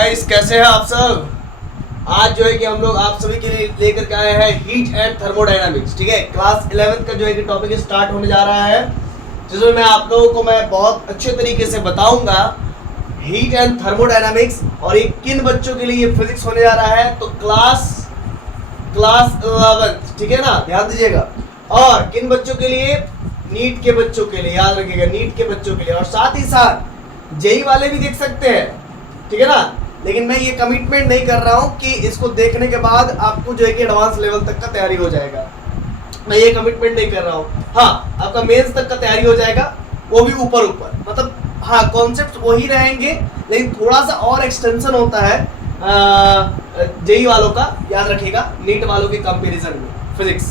Guys, कैसे हैं आप सब। आज जो है कि हम लोग आप सभी के लिए लेकर के आए हैं हीट एंड थर्मोडायनामिक्स। ठीक है, क्लास 11 का जो है कि टॉपिक स्टार्ट होने जा रहा है, जिसमें मैं आप लोगों को मैं बहुत अच्छे तरीके से बताऊंगा हीट एंड थर्मोडायनामिक्स। और ये किन बच्चों के लिए ये फिजिक्स होने जा रहा है, तो क्लास 11, ठीक है ना, ध्यान दीजिएगा। और किन बच्चों के लिए, नीट के बच्चों के लिए, याद रखिएगा, नीट के बच्चों के लिए। और साथ ही साथ जेई वाले भी देख सकते हैं, ठीक है ना। लेकिन मैं ये कमिटमेंट नहीं कर रहा हूँ कि इसको देखने के बाद आपको जो है कि एडवांस लेवल तक का तैयारी हो जाएगा, मैं ये कमिटमेंट नहीं कर रहा हूँ। हाँ, आपका मेंस तक का तैयारी हो जाएगा, वो भी ऊपर ऊपर, मतलब हाँ कॉन्सेप्ट वही रहेंगे, लेकिन थोड़ा सा और एक्सटेंशन होता है जेई वालों का, याद रखिएगा, नीट वालों के कंपैरिजन में फिजिक्स,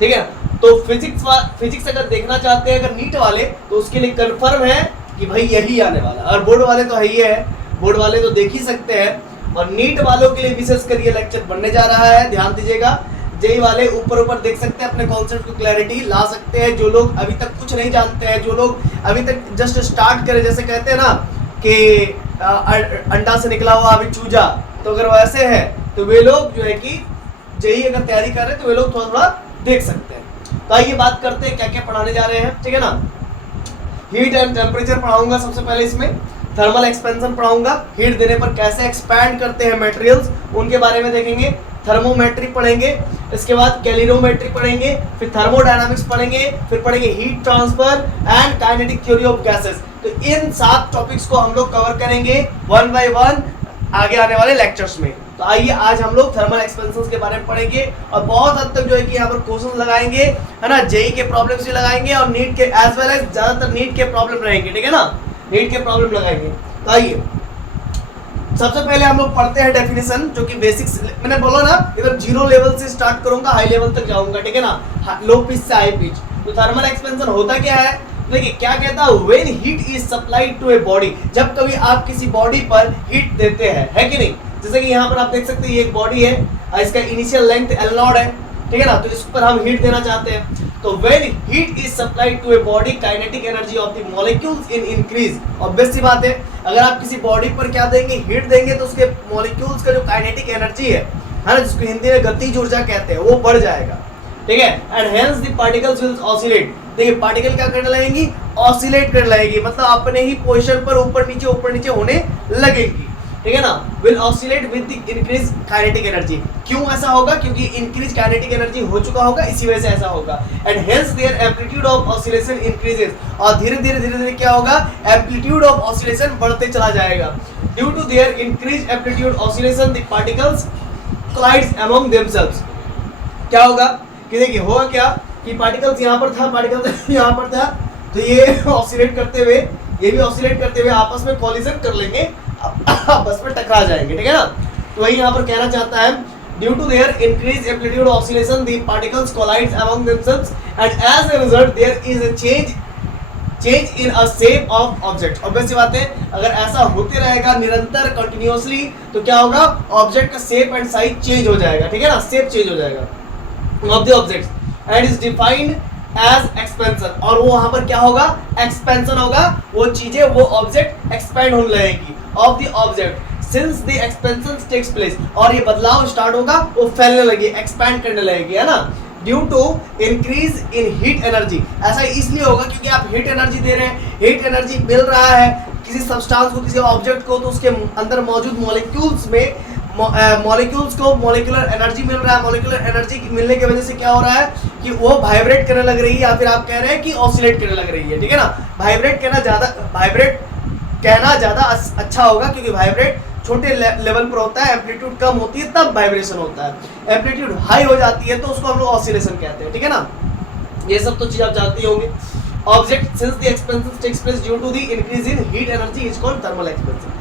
ठीक है। तो फिजिक्स अगर देखना चाहते हैं अगर नीट वाले, तो उसके लिए कंफर्म है कि भाई यही आने वाला। और बोर्ड वाले तो है ही है, बोर्ड वाले तो देख ही सकते हैं। और नीट वालों के लिए विशेषकर ये लेक्चर बनने जा रहा है, ध्यान दीजिएगा। जेई वाले ऊपर ऊपर देख सकते हैं, अपने कॉन्सेप्ट को क्लैरिटी ला सकते हैं। जो लोग अभी तक कुछ नहीं जानते हैं, जो लोग अभी तक जस्ट स्टार्ट करें, जैसे कहते हैं ना कि अंडा से निकला हुआ अभी चूजा, तो अगर वैसे है तो वे लोग जो है कि जेई अगर तैयारी कर रहे हैं तो वे लोग थोड़ा थोड़ा देख सकते हैं। तो आइए बात करते हैं क्या क्या पढ़ाने जा रहे हैं, ठीक है ना। हीट एंड टेम्परेचर पढ़ाऊंगा सबसे पहले, इसमें थर्मल एक्सपेंशन पढ़ाऊंगा, हीट देने पर कैसे एक्सपैंड करते हैं मटेरियल्स, उनके बारे में देखेंगे। थर्मोमेट्री पढ़ेंगे, इसके बाद कैलोरीमेट्री पढ़ेंगे, फिर थर्मोडायनामिक्स पढ़ेंगे, फिर पढ़ेंगे heat transfer and kinetic theory of gases. तो इन 7 टॉपिक्स को हम लोग कवर करेंगे 1 by 1 आगे आने वाले लेक्चर्स में। तो आइए आज हम लोग थर्मल एक्सपेंशन के बारे में पढ़ेंगे, और बहुत हद तक जो है कि यहाँ पर क्वेश्चन लगाएंगे, है ना। जेई के प्रॉब्लम्स भी लगाएंगे, और नीट के एज वेल एज ज्यादातर नीट के प्रॉब्लम रहेंगे, ठीक है ना, नीट के प्रॉब्लम लगाएंगे। तो आइए सबसे पहले हम लोग पढ़ते हैं डेफिनेशन, जो कि बेसिक्स, मैंने बोला ना इधर 0 लेवल से स्टार्ट करूंगा, हाई लेवल तक जाऊंगा, ठीक है ना, लो पिच से हाई पिच। तो थर्मल एक्सपेंशन होता क्या है, देखिए क्या कहता है, when heat is supplied to a body, जब कभी आप किसी बॉडी पर हीट देते हैं, है कि नहीं। जैसे कि यहाँ पर आप देख सकते हैं, ये एक बॉडी है, इसका इनिशियल लेंथ L नॉट है, ठीक है ना, तो इस पर हम हीट देना चाहते हैं। तो when heat is supplied to a body, kinetic energy of the molecules in increase. Obvious सी बात है, अगर आप किसी बॉडी पर क्या देंगे, हीट देंगे, तो उसके मॉलिक्यूल्स का जो काइनेटिक एनर्जी है ना, जिसको हिंदी में गतिज ऊर्जा कहते हैं, वो बढ़ जाएगा, ठीक है। And hence the particles will oscillate, देखिए पार्टिकल क्या करने लगेंगी, ऑसिलेट करने लगेगी, मतलब अपने ही पोजीशन पर ऊपर नीचे होने लगेगी, ठीक है ना। Will oscillate with the increase kinetic energy. क्यों ऐसा होगा, क्योंकि इंक्रीज काइनेटिक एनर्जी हो चुका होगा, इसी वजह से ऐसा होगा। And hence their amplitude of oscillation increases, और धीरे धीरे क्या होगा, एम्पलीट्यूड ऑफ ऑसिलेशन बढ़ते चला जाएगा। Due to their increase amplitude oscillation the particles collides among themselves. क्या होगा कि देखिए होगा क्या कि पार्टिकल्स यहाँ पर था, पार्टिकल्स यहाँ पर था, तो ये ऑसिलेट करते हुए, ये भी ऑसिलेट करते हुए आपस में कोलिजन कर लेंगे, आपस में टकरा जाएंगे, ठीक है ना। तो वही यहाँ पर कहना चाहता है, due to their increase amplitude oscillation the particles collides among themselves and as a result there is a change in a shape of object. Obvious बात है, अगर ऐसा होते रहेगा निरंतर कंटिन्यूअसली, तो क्या होगा, ऑब्जेक्ट का शेप एंड साइज चेंज हो जाएगा, ठीक है ना, शेप चेंज हो जाएगा of the object and is defined as expansion. और वो वहां पर क्या होगा, एक्सपेंशन होगा, वो चीजें, वो ऑब्जेक्ट एक्सपेंड होने लगेगी of the object since the expansion takes place. और ये बदलाव स्टार्ट होगा, वो फैलने लगी, एक्सपैंड करने लगेगी, है ना। Due to increase in heat energy, ऐसा इसलिए होगा क्योंकि आप हीट एनर्जी दे रहे हैं, हीट एनर्जी मिल रहा है किसी सब्सटेंस को, किसी ऑब्जेक्ट को, तो उसके अंदर मौजूद मॉलिक्यूल्स में मॉलिक्यूल्स को मॉलिक्यूलर एनर्जी मिल रहा है। मॉलिक्यूलर एनर्जी मिलने की वजह से क्या हो रहा है कि वो वाइब्रेट करने लग रही है, या फिर आप कह रहे हैं कि ऑसिलेट करने लग रही है, ठीक है ना। वाइब्रेट कहना ज्यादा अच्छा होगा, क्योंकि वाइब्रेट छोटे लेवल पर होता है, एम्पलीट्यूड कम होती है तब वाइब्रेशन होता है, एम्पलीट्यूड हाई हो जाती है तो उसको हम लोग ऑसिलेशन कहते हैं, ठीक है ना। ये सब तो चीज आप जानते होंगे। Object since the expansion takes place due to the increase in heat energy is called thermal expansion.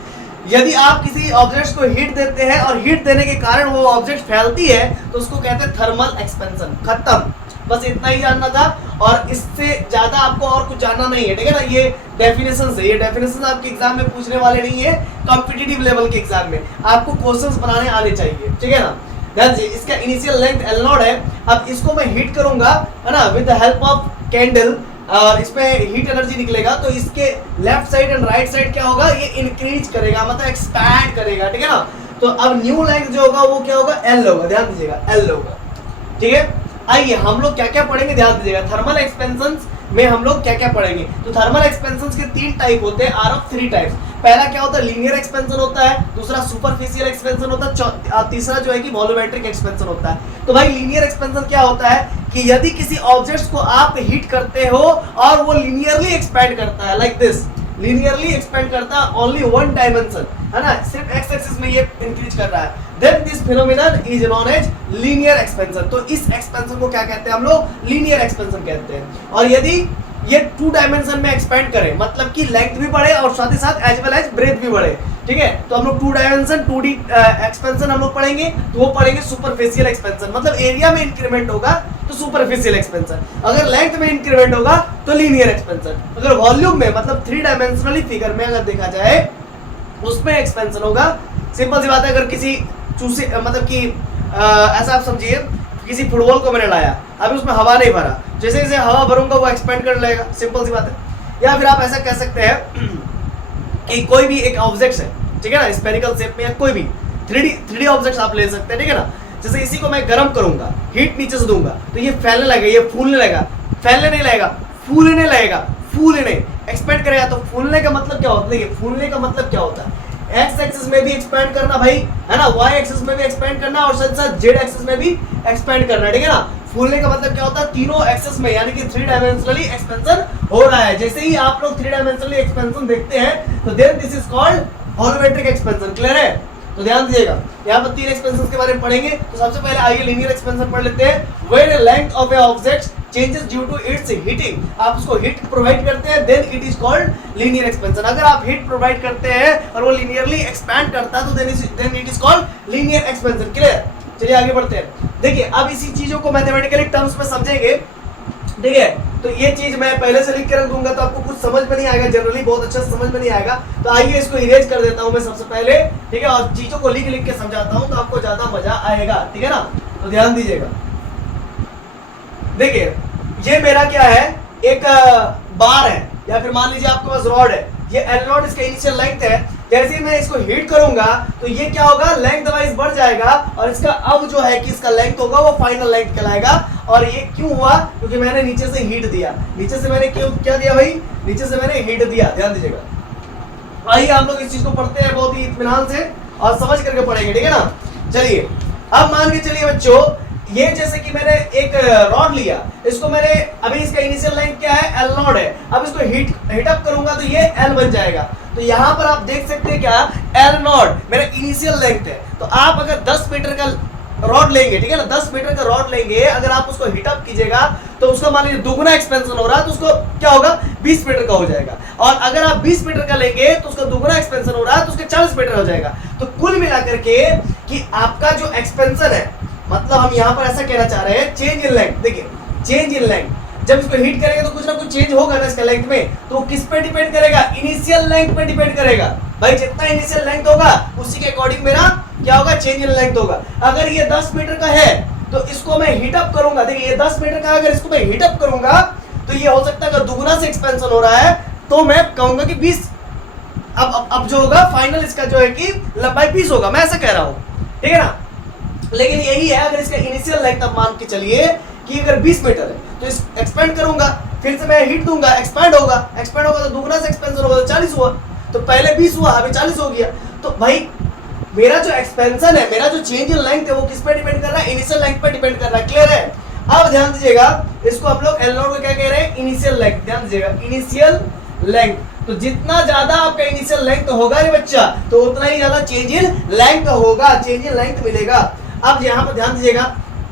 यदि आप किसी ऑब्जेक्ट को हीट देते हैं और हीट देने के कारण वो ऑब्जेक्ट फैलती है, तो उसको कहते हैं थर्मल एक्सपेंशन। खत्म, बस इतना ही जानना था, और इससे ज्यादा आपको और कुछ जानना नहीं है, ठीक है ना। ये डेफिनेशन है, ये डेफिनेशन आपके एग्जाम में पूछने वाले नहीं है, कॉम्पिटिटिव लेवल के एग्जाम में आपको क्वेश्चंस बनाने आने चाहिए, ठीक है ना। ध्यान से, इसका इनिशियल लेंथ L नॉट है, अब इसको मैं हीट करूंगा, है ना, with the help of candle, और इसमें हीट एनर्जी निकलेगा, तो इसके left side and right side क्या होगा, ये इंक्रीज करेगा, मतलब एक्सपैंड करेगा, ठीक है ना। तो अब न्यू लेंथ जो होगा वो क्या होगा, एल होगा, ध्यान दीजिएगा, एल होगा, ठीक है। आइए हम लोग क्या क्या पढ़ेंगे, ध्यान दीजिएगा। थर्मल एक्सपेंशन में हम लोग क्या क्या पढ़ेंगे, तो थर्मल एक्सपेंशन के 3 टाइप होते हैं, आर ऑफ 3 टाइप्स। पहला क्या होता है, लीनियर एक्सपेंशन होता है, दूसरा सुपरफिशियल एक्सपेंशन होता है, तीसरा जो है कि वॉल्यूमेट्रिक एक्सपेंशन होता है। तो भाई लीनियर एक्सपेंशन क्या होता है कि यदि किसी ऑब्जेक्ट्स को आप हीट करते हो और वो लीनियरली एक्सपैंड करता है, लाइक दिस, लीनियरली एक्सपेंड करता है, ओनली वन डायमेंशन, है ना, सिर्फ एक्स एक्सिस में ये इंक्रीज कर रहा है, then this phenomenon is known as linear expansion. तो इस एक्सपेंशन को क्या कहते हैं हम लोग, लीनियर एक्सपेंशन कहते हैं। और यदि ये 2 डायमेंशन में एक्सपेंड करे, मतलब कि लेंथ भी बढ़े और साथ ही साथ एज वेल एज ब्रेथ भी बढ़े, ठीक है, तो हम लोग 2 डायमेंशन 2D एक्सपेंशन हम लोग पढ़ेंगे, तो वो पढ़ेंगे सुपरफिशियल एक्सपेंशन, मतलब एरिया में इंक्रीमेंट होगा तो सुपरफिशियल एक्सपेंशन, अगर लेंथ में इंक्रीमेंट होगा तो लीनियर एक्सपेंशन, अगर वॉल्यूम में मतलब 3 डायमेंशनली फिगर में अगर देखा जाए उसमें एक्सपेंशन होगा। सिंपल सी बात है, अगर किसी चूसे मतलब कि ऐसा आप समझिए, किसी फुटबॉल को मैंने लाया, अभी उसमें हवा नहीं भरा, जैसे जैसे हवा भरूंगा वो एक्सपेंड कर लेगा, सिंपल सी बात है। या फिर आप ऐसा कह सकते हैं कि कोई भी एक ऑब्जेक्ट है, ठीक है ना, स्फेरिकल शेप में, या कोई भी 3D ऑब्जेक्ट्स आप ले सकते हैं, ठीक है ना। जैसे इसी को मैं गर्म करूंगा, हीट नीचे से दूंगा, तो ये फैलने लगेगा, ये फूलने लगेगा, फैलने नहीं लगेगा, फूलने लगेगा, फूलने एक्सपेंड करेगा। तो फूलने का मतलब क्या होता है, फूलने का मतलब क्या होता है, एक्स एक्सिस में भी एक्सपेंड करना भाई, है ना, वाई एक्सिस में भी एक्सपेंड करना और साथ साथ जेड एक्सिस में भी एक्सपेंड करना, ठीक है ना। फूलने का मतलब क्या होता है, तीनों एक्सिस में, यानी कि 3 डायमेंशनली एक्सपेंशन हो रहा है। जैसे ही आप लोग 3 डायमेंशनली एक्सपेंशन देखते हैं तो then this is called volumetric expansion. Clear है, तो ध्यान दीजिएगा, यहाँ पर 3 एक्सपेंशन के बारे में पढ़ेंगे। तो सबसे पहले आइए लीनियर एक्सपेंशन पढ़ लेते हैं। When the length of a object changes due to its heating, आप उसको हीट प्रोवाइड करते हैं, then it is called linear expansion. अगर आप हीट प्रोवाइड करते हैं और वो लीनियरली एक्सपैंड करता है तो then it is called linear expansion. Clear, चलिए आगे बढ़ते हैं। देखिए अब इसी चीजों को मैथमेटिकली टर्म्स में समझेंगे, ठीक है। तो ये चीज मैं पहले से लिख के रख दूंगा तो आपको कुछ समझ में नहीं आएगा, जनरली बहुत अच्छा समझ में नहीं आएगा। तो आइए इसको इरेज कर देता हूं मैं सबसे पहले, ठीक है, और चीजों को लिख लिख के समझाता हूं तो आपको ज्यादा मजा आएगा, ठीक है ना। तो ध्यान दीजिएगा, देखिए ये मेरा क्या है, एक बार है या फिर मान लीजिए आपके पास रॉड है, ये एल नॉट इसका इनिशियल लेंथ है। जैसे ही मैं इसको हीट करूंगा तो ये क्या होगा, लेंथ वाइज बढ़ जाएगा और इसका अब जो है कि इसका लेंथ होगा वो फाइनल लेंथ कहलाएगा। और ये क्यों हुआ, क्योंकि मैंने नीचे से हीट दिया, नीचे से मैंने क्यों क्या दिया भाई, नीचे से मैंने हीट दिया। ध्यान दीजिएगा, आइए हम लोग इस चीज को पढ़ते हैं बहुत ही इत्मीनान से और समझ करके पढ़ेंगे, ठीक है ना। चलिए अब मान के चलिए बच्चों, ये जैसे कि मैंने एक रॉड लिया, इसको मैंने अभी इसका इनिशियल लेंथ क्या है, एल नॉट है। अब इसको हीट अप करूंगा तो ये एल बन जाएगा। तो यहाँ पर आप देख सकते हैं क्या, एल नॉट मेरा इनिशियल लेंथ है। तो आप अगर 10 मीटर का रॉड लेंगे, ठीक है ना, 10 मीटर का रॉड लेंगे, अगर आप उसको हीट अप कीजिएगा तो उसका मान लीजिए दुगुना एक्सपेंशन हो रहा है तो उसको क्या होगा, 20 मीटर का हो जाएगा। और अगर आप 20 मीटर का लेंगे तो उसका दुगुना एक्सपेंशन हो रहा है तो उसके 40 मीटर हो जाएगा। तो कुल मिलाकर के कि आपका जो एक्सपेंशन है, मतलब हम यहाँ पर ऐसा कहना चाह रहे हैं चेंज इन लेंथ। देखिए चेंज इन लेंथ, जब इसको हीट करेंगे तो कुछ ना कुछ चेंज होगा ना इसका लेंथ में, तो वो किस पे डिपेंड करेगा, इनिशियल लेंथ पे डिपेंड करेगा। भाई जितना इनिशियल लेंथ होगा उसी के अकॉर्डिंग मेरा क्या होगा, चेंज इन लेंथ होगा। अगर ये 10 मीटर का है तो इसको मैं हीट अप करूंगा, देखिए ये 10 मीटर का, अगर इसको मैं हीट अप करूंगा तो ये हो सकता है अगर दुगुना से एक्सपेंशन हो रहा है तो मैं कहूंगा कि 20, अब जो होगा फाइनल इसका जो है कि लंबाई 20 होगा, मैं ऐसा कह रहा हूँ, ठीक है ना। लेकिन यही है, अगर इसका इनिशियल लेंथ अब मान के चलिए कि अगर 20 मीटर है तो इस एक्सपेंड करूंगा, फिर से मैं हीट दूंगा, एक्सपेंड होगा तो दुगुना से एक्सपेंशन होगा तो 40 हुआ, तो पहले 20 हुआ अभी 40 हो गया। तो भाई मेरा जो एक्सपेंशन है, मेरा जो चेंज इन लेंथ है वो किस पे डिपेंड कर रहा है, इनिशियल लेंथ पे डिपेंड कर रहा है। क्लियर है, अब ध्यान दीजिएगा, इसको हम लोग एल नॉट को क्या कह रहे हैं, इनिशियल लेंथ। ध्यान दीजिएगा, इनिशियल लेंथ, तो जितना ज्यादा आपका इनिशियल लेंथ होगा रे बच्चा तो उतना ही ज्यादा चेंज इन लेंथ होगा, चेंज इन लेंथ मिलेगा। अब यहाँ पर ध्यान दीजिएगा,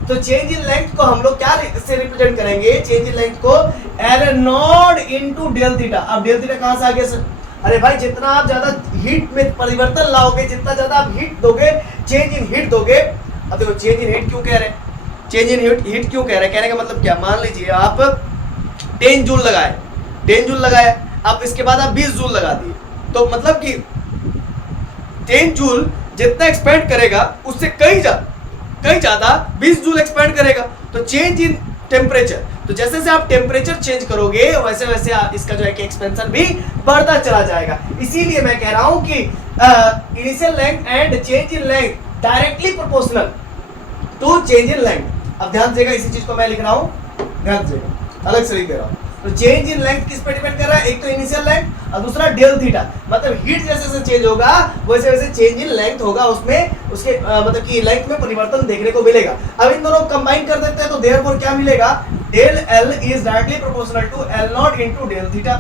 तो चेंज इन लेंथ को हम लोग क्या से रिप्रेजेंट करेंगे, चेंज इन लेंथ को L naught into del theta. अब डेल थीटा कहां से आ गया सर, अरे भाई जितना आप ज्यादा हीट में परिवर्तन लाओगे, जितना ज्यादा आप हीट दोगे, चेंज इन हीट दोगे। अब देखो चेंज इन हीट क्यों कह रहे हैं, चेंज इन हीट क्यों कह रहे हैं, कहने का मतलब क्या, मान लीजिए आप 10 जूल लगाए, 10 जूल लगाए, अब इसके बाद आप 20 जूल लगा दिए, तो मतलब कि 10 जूल जितना एक्सपेंड करेगा उससे कई ज्यादा 20 जूल एक्सपेंड करेगा। तो चेंज इन टेम्परेचर, तो जैसे जैसे आप टेम्परेचर चेंज करोगे वैसे वैसे इसका जो है कि एक्सपेंशन भी बढ़ता चला जाएगा। इसीलिए मैं कह रहा हूं कि initial length and change in length directly proportional to change in length. अब ध्यान दीजिएगा, इसी चीज को मैं लिख रहा हूं, ध्यान दीजिएगा, अलग से लिख दे रहा हूं। तो चेंज इन लेंथ किस पे डिपेंड कर रहा है? एक तो इनिशियल लेंथ और दूसरा डेल थीटा। मतलब हीट जैसे जैसे चेंज होगा वैसे वैसे चेंज इन लेंथ होगा, उसमें उसके मतलब कि लेंथ में परिवर्तन देखने को मिलेगा। अब इन दोनों को कंबाइन कर देते हैं तो देयरफॉर क्या मिलेगा? Del L is directly proportional to L naught into del theta.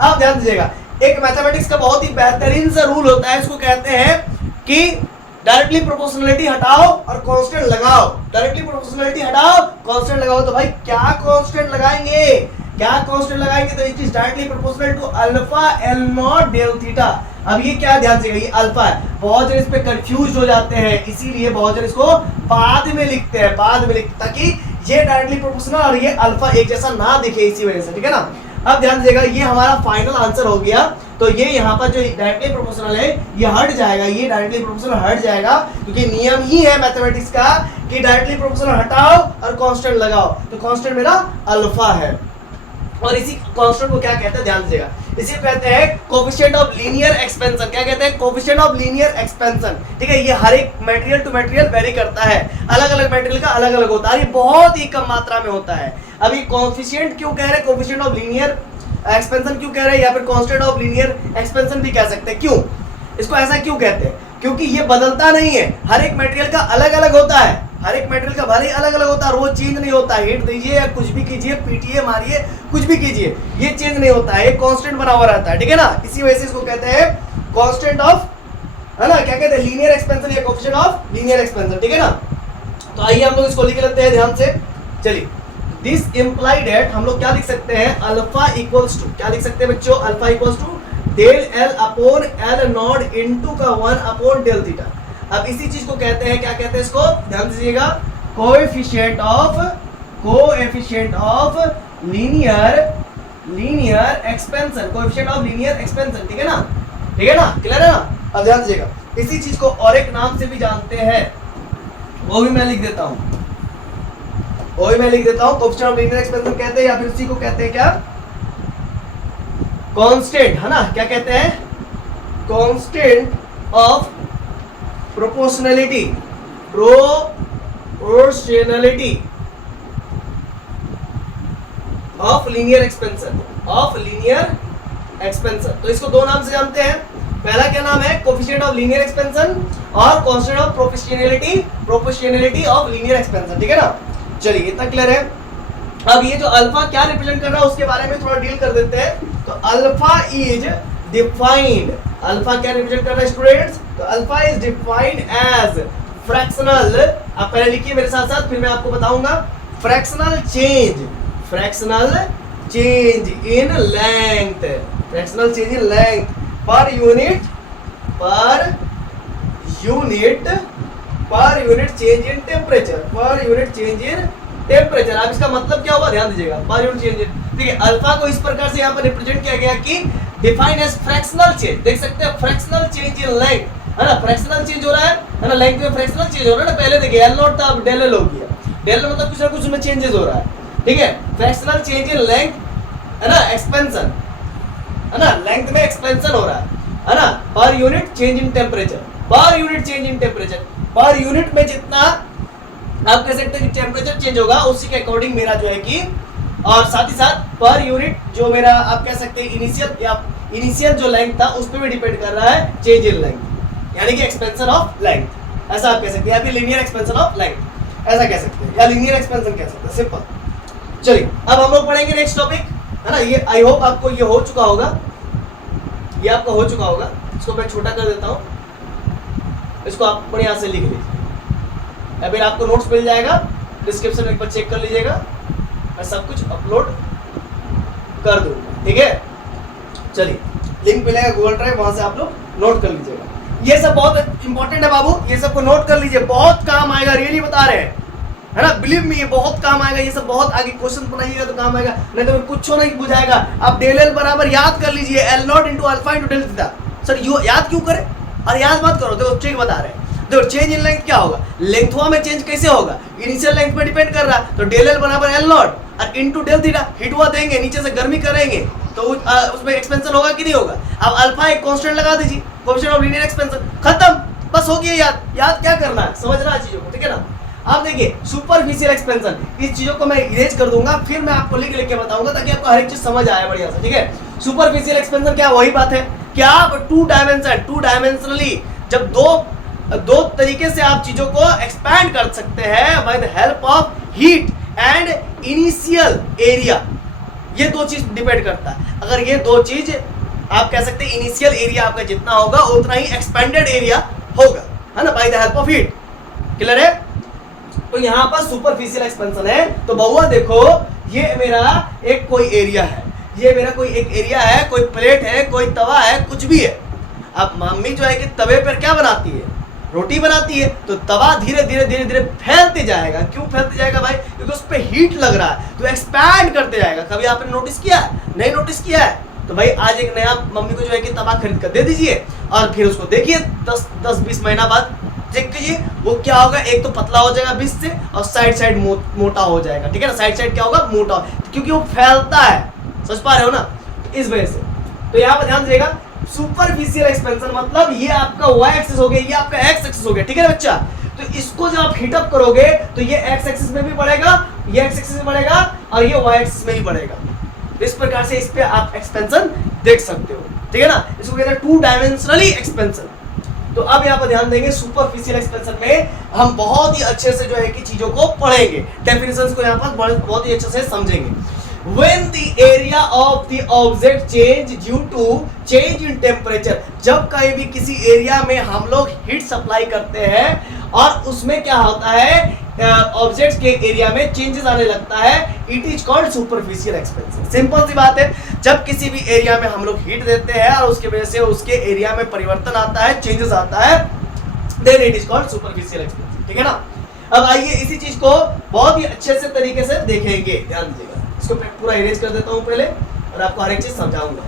अब ध्यान दीजिएगा, एक मैथमेटिक्स का बहुत ही बेहतरीन सा रूल होता है, इसको कहते हैं कि डायरेक्टली प्रोपोर्शनलिटी हटाओ और कांस्टेंट लगाओ। डायरेक्टली प्रोपोर्शनलिटी हटाओ, कांस्टेंट लगाओ। तो भाई क्या कांस्टेंट लगाएंगे? क्या कांस्टेंट लगाएंगे? तो it is directly proportional to alpha L naught del theta. अब ये क्या, ध्यान से, ये अल्फा है। बहुत जन इस पे कंफ्यूज हो जाते हैं, इसीलिए बहुत जन इसको बाद में लिखते हैं, बाद में लिखते, ताकि ये डायरेक्टली प्रोपोर्शनल और ये अल्फा एक जैसा ना दिखे, इसी वजह से, ठीक है ना। अब ध्यान दीजिएगा, ये हमारा फाइनल आंसर हो गया। तो ये यहाँ पर जो डायरेक्टली प्रोपोर्शनल है ये हट जाएगा, ये डायरेक्टली प्रोपोर्शनल हट जाएगा, क्योंकि नियम ही है मैथमेटिक्स का कि डायरेक्टली प्रोपोर्शनल हटाओ और कांस्टेंट लगाओ। तो कांस्टेंट मेरा अल्फा है और इसी कांस्टेंट को क्या कहते हैं? ध्यान दीजिएगा, इसी को कहते हैं कोएफिशिएंट ऑफ लीनियर एक्सपेंशन। क्या कहते हैं? Coefficient of linear expansion. ठीक है, ये हर एक मटेरियल टू मटेरियल वेरी करता है, अलग अलग मटेरियल का अलग अलग होता है, ये बहुत ही कम मात्रा में होता है। अभी कोएफिशिएंट क्यों कह रहे हैं? कोएफिशिएंट ऑफ लीनियर एक्सपेंशन क्यों कह रहे हैं, या फिर कांस्टेंट ऑफ लीनियर एक्सपेंशन भी कह सकते हैं। क्यों इसको ऐसा क्यों कहते हैं? क्योंकि ये बदलता नहीं है, हर एक मटेरियल का अलग अलग होता है, हर एक मटेरियल का भले अलग अलग होता है, रोज चेंज नहीं होता है। हीट दीजिए या कुछ भी कीजिए, पीटिए, मारिए, कुछ भी कीजिए, ये चेंज नहीं होता है, एक कांस्टेंट बना हुआ रहता है, ठीक है ना। इसी वजह से इसको कहते हैं कांस्टेंट ऑफ, है ना, क्या कहते हैं? लीनियर एक्सपेंशन या कोएफिशिएंट ऑफ लीनियर एक्सपेंशन, ठीक है ना। तो आइए हम लोग इसको लिख लेते हैं ध्यान से। चलिए, दिस इम्प्लाई दैट हम लोग क्या लिख सकते हैं? अल्फा इक्वल्स टू, क्या लिख सकते हैं बच्चों? Alpha equals to del L upon L naught into का 1 अपॉन डेल थीटा। अब इसी चीज को कहते हैं, क्या कहते हैं इसको? ध्यान दीजिएगा, coefficient of linear expansion, coefficient of linear expansion, ठीक है ना, ठीक है ना, क्लियर है ना। अब ध्यान दीजिएगा, इसी चीज को और एक नाम से भी जानते हैं, वो भी मैं लिख देता हूं, कोएफिशिएंट ऑफ लीनियर एक्सपेंशन कहते हैं, या फिर उसी को कहते हैं क्या? कांस्टेंट, है ना, क्या कहते हैं? Constant of proportionality of linear expansion, तो इसको दो नाम से जानते हैं। पहला क्या नाम है? कोएफिशिएंट ऑफ लीनियर एक्सपेंशन और constant of proportionality of linear expansion, ठीक है ना। चलिए, इतना क्लियर है। अब ये जो अल्फा क्या रिप्रेजेंट कर रहा है उसके बारे में थोड़ा डील कर देते हैं। तो अल्फा इज डिफाइंड, अल्फा क्या रिप्रेजेंट कर रहा है स्टूडेंट्स? तो alpha is defined as fractional, आप पहले लिखिए मेरे साथ साथ, फिर मैं आपको बताऊंगा। Fractional change in length, fractional change in length per unit change in temperature. अब इसका मतलब क्या हुआ? ध्यान दीजिएगा, पर यूनिट चेंज इन, ठीक है। अल्फा को इस प्रकार से यहाँ पर रिप्रेजेंट किया गया कि डिफाइन एज फ्रैक्शनल चेंज, देख सकते हैं, फ्रैक्शनल चेंज इन लेंथ, है ना, फ्रैक्शनल चेंज हो रहा है ना, लेंथ में फ्रैक्शनल चेंज हो रहा है ना। पहले देखिए एल नॉट था, अब डेल एल हो गया, डेल मतलब कुछ ना कुछ में चेंजेस हो रहा है, ठीक है। फ्रैक्शनल चेंज इन लेंथ, है ना, एक्सपेंशन, है ना, लेंथ में एक्सपेंशन हो रहा है ना, पर unit change in temperature, per unit में जितना आप कह सकते हैं कि टेम्परेचर चेंज होगा उसी के अकॉर्डिंग मेरा जो है कि, और साथ ही साथ पर यूनिट जो मेरा आप कह सकते हैं इनिशियल जो लेंथ था उस पर भी डिपेंड कर रहा है चेंज इन लेंथ, यानी कि एक्सपेंशन ऑफ लेंथ, ऐसा आप कह सकते हैं, या फिर लीनियर एक्सपेंशन ऑफ लेंथ ऐसा कह सकते हैं, या लीनियर एक्सपेंशन कह सकते हैं, सिंपल। चलिए, अब हम लोग पढ़ेंगे नेक्स्ट टॉपिक, है ना। ये आई होप आपको ये हो चुका होगा, ये आपका हो चुका होगा। इसको मैं छोटा कर देता हूँ, इसको आप अपने यहाँ से लिख लीजिए, या फिर आपको नोट्स मिल जाएगा डिस्क्रिप्शन में, एक बार चेक कर लीजिएगा, मैं सब कुछ अपलोड कर दूंगा, ठीक है। चलिए, लिंक मिलेगा गूगल ड्राइव, वहां से आप लोग नोट कर लीजिएगा। ये सब बहुत इंपॉर्टेंट है बाबू, ये सबको नोट कर लीजिए, बहुत काम आएगा, रियली बता रहे हैं, है ना, बिलीव मी, ये बहुत काम आएगा, ये सब बहुत आगे क्वेश्चन बनाइएगा तो काम आएगा, नहीं तो कुछ नहीं बुझाएगा। आप डेल एल बराबर याद कर लीजिए, L not into alpha into del theta. Sir you याद क्यों करें? अरे याद मत करो, देखो ठीक बता रहे हैं। देखो चेंज इन लेंथ क्या होगा, लेंथवा में चेंज कैसे होगा, इनिशियल लेंथ पे डिपेंड कर रहा है, तो डेल एल बराबर एल नॉट, और इनटू डेल थीटा, हीट हुआ देंगे, नीचे से गर्मी करेंगे तो उसमें एक्सपेंशन होगा कि नहीं होगा। अब अल्फा एक कांस्टेंट लगा दीजिए, कोएफिशिएंट ऑफ लीनियर एक्सपेंशन, खत्म, बस हो गया। याद क्या करना है, समझना है चीजों को, ठीक है ना। आप देखिए सुपरफिशियल एक्सपेंशन, इस चीजों को मैं इरेज कर दूंगा, फिर मैं आपको लिख के बताऊंगा ताकि आपको हर एक चीज समझ आए बढ़िया से, ठीक है। सुपरफिशियल एक्सपेंशन क्या, वही बात है कि आप टू डायमेंशनली जब दो तरीके से आप चीजों को एक्सपैंड कर सकते हैं by the help of heat and initial area. ये दो चीज डिपेंड करता है। अगर ये दो चीज आप कह सकते हैं इनिशियल एरिया आपका जितना होगा उतना ही एक्सपेंडेड एरिया होगा, है ना, by the help of heat. Clear है। तो यहाँ पर सुपरफिशियल एक्सपेंशन है। तो बहुआ देखो, ये मेरा एक कोई एरिया है, ये मेरा कोई एक एरिया है, कोई प्लेट है, कोई तवा है, कुछ भी है। अब मम्मी जो है कि तवे पर क्या बनाती है, रोटी बनाती है, तो तवा धीरे धीरे फैलते जाएगा। क्यों फैलते जाएगा भाई, क्योंकि उस पर हीट लग रहा है, तो एक्सपैंड करते जाएगा। कभी आपने नोटिस किया है, नहीं नोटिस किया है, तो भाई आज एक नया मम्मी को जो है कि तवा खरीद कर दे दीजिए और फिर उसको देखिए 10-20 महीना बाद चेक कीजिए वो क्या होगा। एक तो पतला हो जाएगा बीच से और साइड मोटा हो जाएगा, ठीक है ना। साइड क्या होगा, मोटा, क्योंकि वो फैलता है। समझ पा रहे हो ना, इस वजह से। तो यहाँ पर ध्यान दीजिएगा, सुपरफिशियल एक्सपेंशन मतलब ये आपका वाई एक्सिस हो गया, ये आपका एक्स एक्सिस हो गया, ठीक है ना बच्चा। तो इसको जब आप हीटअप करोगे तो ये एक्स एक्सिस में भी बढ़ेगा, ये एक्स एक्सिस में बढ़ेगा और ये वाई एक्सिस में भी बढ़ेगा। इस प्रकार से इस पे आप एक्सपेंशन देख सकते हो, ठीक है ना। इसको कहते हैं टू डायमेंशनली एक्सपेंशन। तो अब यहाँ पर ध्यान देंगे, सुपरफिशियल एक्सपेंशन में हम बहुत ही अच्छे से जो है कि चीजों को पढ़ेंगे, डेफिनेशंस को यहाँ पर बहुत ही अच्छे से समझेंगे। When the area of the object change due to change in temperature, जब कहीं भी किसी एरिया में हम लोग हीट सप्लाई करते हैं और उसमें क्या होता है, ऑब्जेक्ट के एरिया में चेंजेस आने लगता है, it is called superficial expansion. Simple सी बात है, जब किसी भी एरिया में हम लोग हीट देते हैं और उसके वजह से उसके एरिया में परिवर्तन आता है, चेंजेस आता है, then it is called superficial expansion, ठीक है ना। अब आइए इसी चीज को बहुत ही अच्छे से तरीके से देखेंगे, ध्यान दीजिएगा। इसको पूरा इरेज कर देता हूं पहले और आपको हर एक चीज समझाऊंगा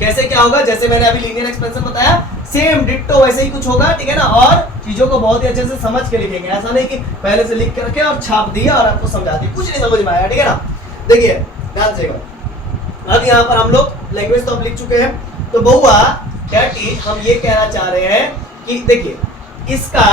कैसे क्या होगा। जैसे मैंने अभी लीनियर एक्सपेंशन बताया, सेम डिट्टो वैसे ही कुछ होगा, ठीक है ना। और चीजों को बहुत ही अच्छे से समझ के लिखेंगे, ऐसा नहीं कि पहले से लिख के रखे और छाप दिया और आपको समझा दिया, कुछ नहीं समझ में आया, ठीक है ना। देखिए ध्यान से, अब यहाँ पर हम लोग लैंग्वेज तो अब लिख चुके हैं। तो बहुआ दैट इज, हम ये कहना चाह रहे हैं कि देखिए इसका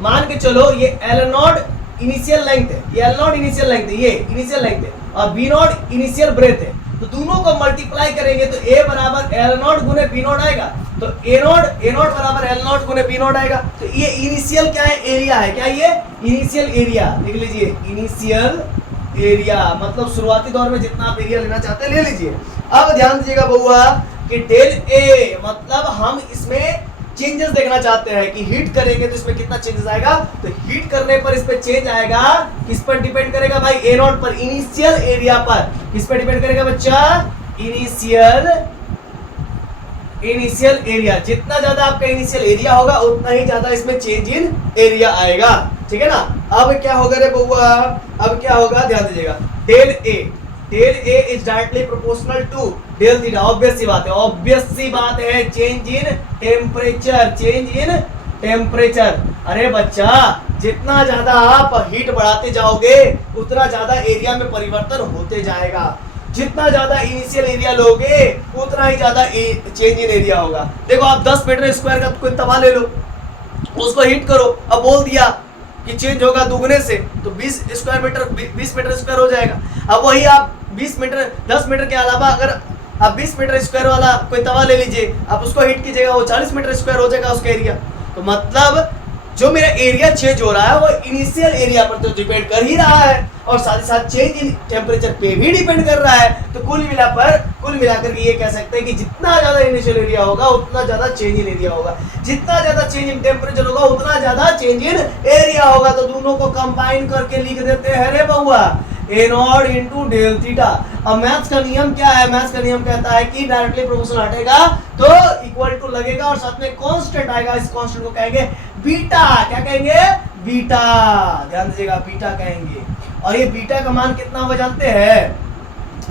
मान के चलो ये एल नॉट इनिशियल लेंथ है, ये एल नॉट इनिशियल लेंथ है, ये इनिशियल लेंथ है और बी नॉट इनिशियल ब्रेथ है। तो दोनों को मल्टीप्लाई करेंगे तो ए बराबर एल नॉट गुने बी नॉट आएगा, तो ए नॉट बराबर एल नॉट गुने बी नॉट आएगा। तो ये इनिशियल क्या है, एरिया है, क्या ये इनिशियल एरिया, लिख लीजिए इनिशियल एरिया, मतलब शुरुआती दौर में जितना आप एरिया लेना चाहते हैं ले लीजिए। अब ध्यान दीजिएगा बउआ कि डेल ए मतलब हम इसमें चेंजेस देखना चाहते हैं कि हीट करेंगे तो इसमें कितना चेंजेस आएगा। तो हीट करने पर इस पे चेंज आएगा, किस पर डिपेंड करेगा भाई, ए नॉट पर, इनिशियल एरिया पर। किस पर डिपेंड करेगा बच्चा, इनिशियल एरिया। जितना ज्यादा आपका इनिशियल एरिया होगा उतना ही ज्यादा इसमें चेंज इन एरिया आएगा, ठीक है ना। अब क्या होगा रे बउआ, अब क्या होगा ध्यान दीजिएगा, del A is directly proportional to del theta. Obvious सी बात है, चेंज इन टेम्परेचर। अरे बच्चा, जितना ज्यादा आप हीट बढ़ाते जाओगे उतना ज्यादा एरिया में परिवर्तन होते जाएगा। जितना ज्यादा इनिशियल एरिया लोगे उतना ही ज्यादा चेंज इन एरिया होगा। देखो आप 10 मीटर स्क्वायर का कोई तवा ले लो, उसको हीट करो, अब बोल दिया कि चेंज होगा दुगने से, तो 20 मीटर स्क्वायर हो जाएगा। अब वही आप 10 मीटर के अलावा अगर आप 20 मीटर स्क्वायर वाला कोई तवा ले लीजिए, आप उसको हीट कीजिएगा, वो 40 मीटर स्क्वायर हो जाएगा उसका एरिया। तो मतलब जो मेरा एरिया चेंज हो रहा है वो इनिशियल एरिया पर तो डिपेंड कर ही रहा है और साथ ही साथ चेंज इन टेम्परेचर पे भी डिपेंड कर रहा है। तो कुल मिलाकर ये कह सकते हैं कि जितना ज्यादा इनिशियल एरिया होगा उतना ज्यादा चेंज इन एरिया होगा, जितना ज्यादा चेंज इन टेम्परेचर होगा उतना ज्यादा चेंज इन एरिया होगा। तो दोनों को कंबाइन करके लिख देते हैं रे बउआ, ए नॉट इंटू डेल थीटा। अब मैथ्स का नियम क्या है, मैथ्स का नियम कहता है कि डायरेक्टली प्रोपोर्शनल हटेगा तो इक्वल टू लगेगा और साथ में कांस्टेंट आएगा, इस कांस्टेंट को कहेंगे बीटा। क्या कहेंगे, बीटा। ध्यान दीजिएगा, बीटा कहेंगे। और ये बीटा का मान कितना होगा जानते हैं,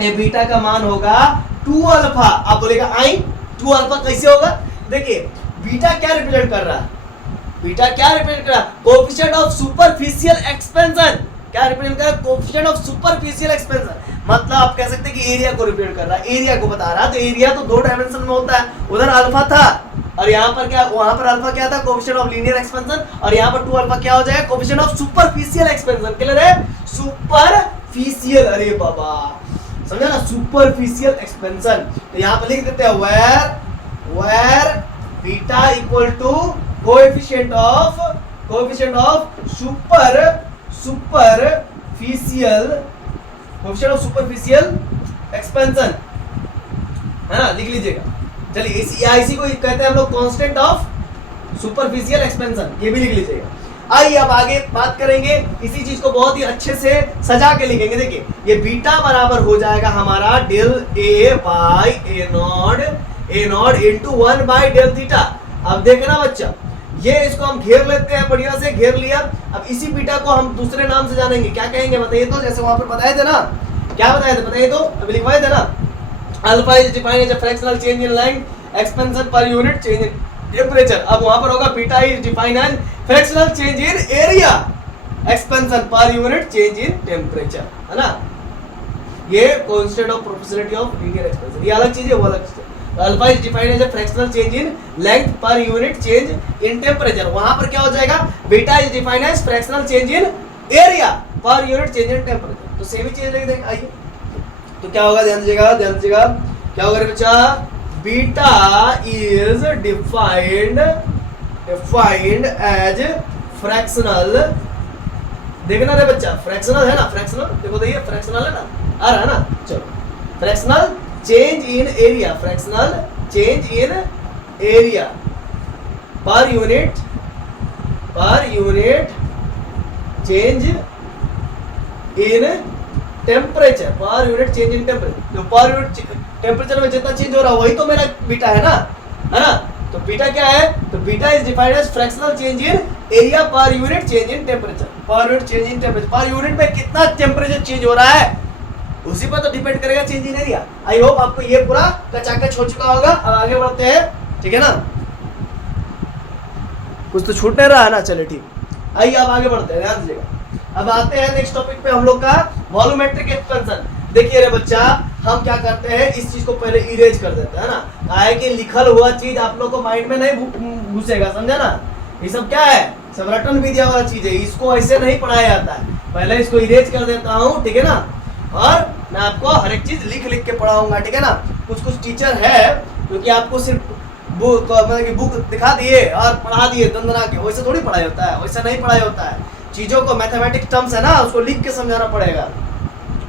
ये बीटा का मान होगा 2 अल्फा। आप बोलेगा आई 2 अल्फा कैसे होगा, देखिए बीटा क्या रिप्रेजेंट कर रहा है, बीटा क्या रिप्रेजेंट कर रहा है, कोएफिशिएंट ऑफ सुपरफिशियल एक्सपेंशन। क्या रिप्रेजेंट कर रहा है? कोएफिशिएंट ऑफ सुपरफिशियल एक्सपेंशन, मतलब आप कह सकते हैं कि एरिया को रिप्रेजेंट कर रहा है, एरिया को बता रहा है। तो एरिया तो 2 डायमेंशन में होता है, उधर अल्फा था और यहाँ पर क्या, वहां पर अल्फा क्या था? कोएफिशिएंट ऑफ लीनियर एक्सपेंशन, और यहाँ पर 2 अल्फा क्या हो जाएगा? Coefficient of superficial expansion. Clear है? सुपरफिशियल, अरे बाबा समझा ना, सुपरफिशियल एक्सपेंशन। तो यहाँ पर लिख देते हैं where beta equal to coefficient of superficial expansion, है ना, लिख लीजिएगा। चलिए इसी को कहते हैं हम लोग कांस्टेंट ऑफ सुपरफिशियल एक्सपेंशन, ये भी लिख लीजिएगा। आइए अब आगे बात करेंगे, इसी चीज को बहुत ही अच्छे से सजा के लिखेंगे। देखिए ये बीटा बराबर हो जाएगा हमारा del A by A naught into 1 by del theta. अब देखना बच्चा, ये इसको हम घेर लेते हैं, बढ़िया से घेर लिया। अब इसी बीटा को हम दूसरे नाम से जानेंगे, क्या कहेंगे बताइए तो? जैसे वहां पर बताए थे ना, क्या बताए थे बताइए तो? अभी लिखवाए थे ना, alpha is defined as a fractional change in length expansion per unit change in temperature. अब वहां पर होगा beta is defined as fractional change in area expansion per unit change in temperature, है ना। ये constant of proportionality of linear expansion, ये अलग चीज है, वो अलग चीज है। Alpha is defined as a fractional change in length per unit change in temperature. वहां पर क्या हो जाएगा? Beta is defined as fractional change in area per unit change in temperature. तो सेम ही चीज लिख देंगे। आइए तो क्या होगा, ध्यान दीजिएगा, क्या होगा रे बच्चा? Beta is defined as fractional, देखना रे बच्चा, फ्रैक्शनल है ना, फ्रैक्शनल देखो, देखिए फ्रैक्शनल है ना, आ रहा है ना। चलो, fractional change in area, fractional change in area per unit change in temperature, per unit change in temperature. तो पर यूनिट टेम्परेचर में जितना चेंज हो रहा है वही तो मेरा बीटा है ना, तो बीटा क्या है? तो beta is defined as fractional change in area per unit change in temperature, per unit change in temperature, per unit में कितना टेम्परेचर चेंज हो रहा है उसी पर तो डिपेंड करेगा change in area. I hope आपको ये पूरा कचाकच हो चुका होगा। अब आगे बढ़ते हैं, ठीक है ना, कुछ तो छूट नहीं रहा है ना। चलिए ठीक, आइए अब आगे बढ़ते हैं, ध्यान दीजिएगा। अब आते हैं नेक्स्ट टॉपिक पे हम लोग का वॉल्यूमेट्रिक एक्सपेंशन। देखिए रे बच्चा, हम क्या करते हैं, इस चीज को पहले इरेज कर देते हैं ना, कहा है कि लिखल हुआ चीज आप लोग को माइंड में नहीं घुसेगा, समझा ना। ये सब क्या है? सब रटन विद्या वाला चीज है, इसको ऐसे नहीं पढ़ाया जाता है। पहले इसको इरेज कर देता हूँ, ठीक है ना, और मैं आपको हर एक चीज लिख के पढ़ाऊंगा, ठीक है ना। कुछ टीचर है क्योंकि आपको सिर्फ मतलब कि बुक दिखा दिए और पढ़ा दिए दंदना के, वैसे थोड़ी पढ़ाई होता है, वैसे नहीं पढ़ाई होता है। चीजों को मैथमेटिक्स टर्म्स है ना, उसको लिख के समझाना पड़ेगा।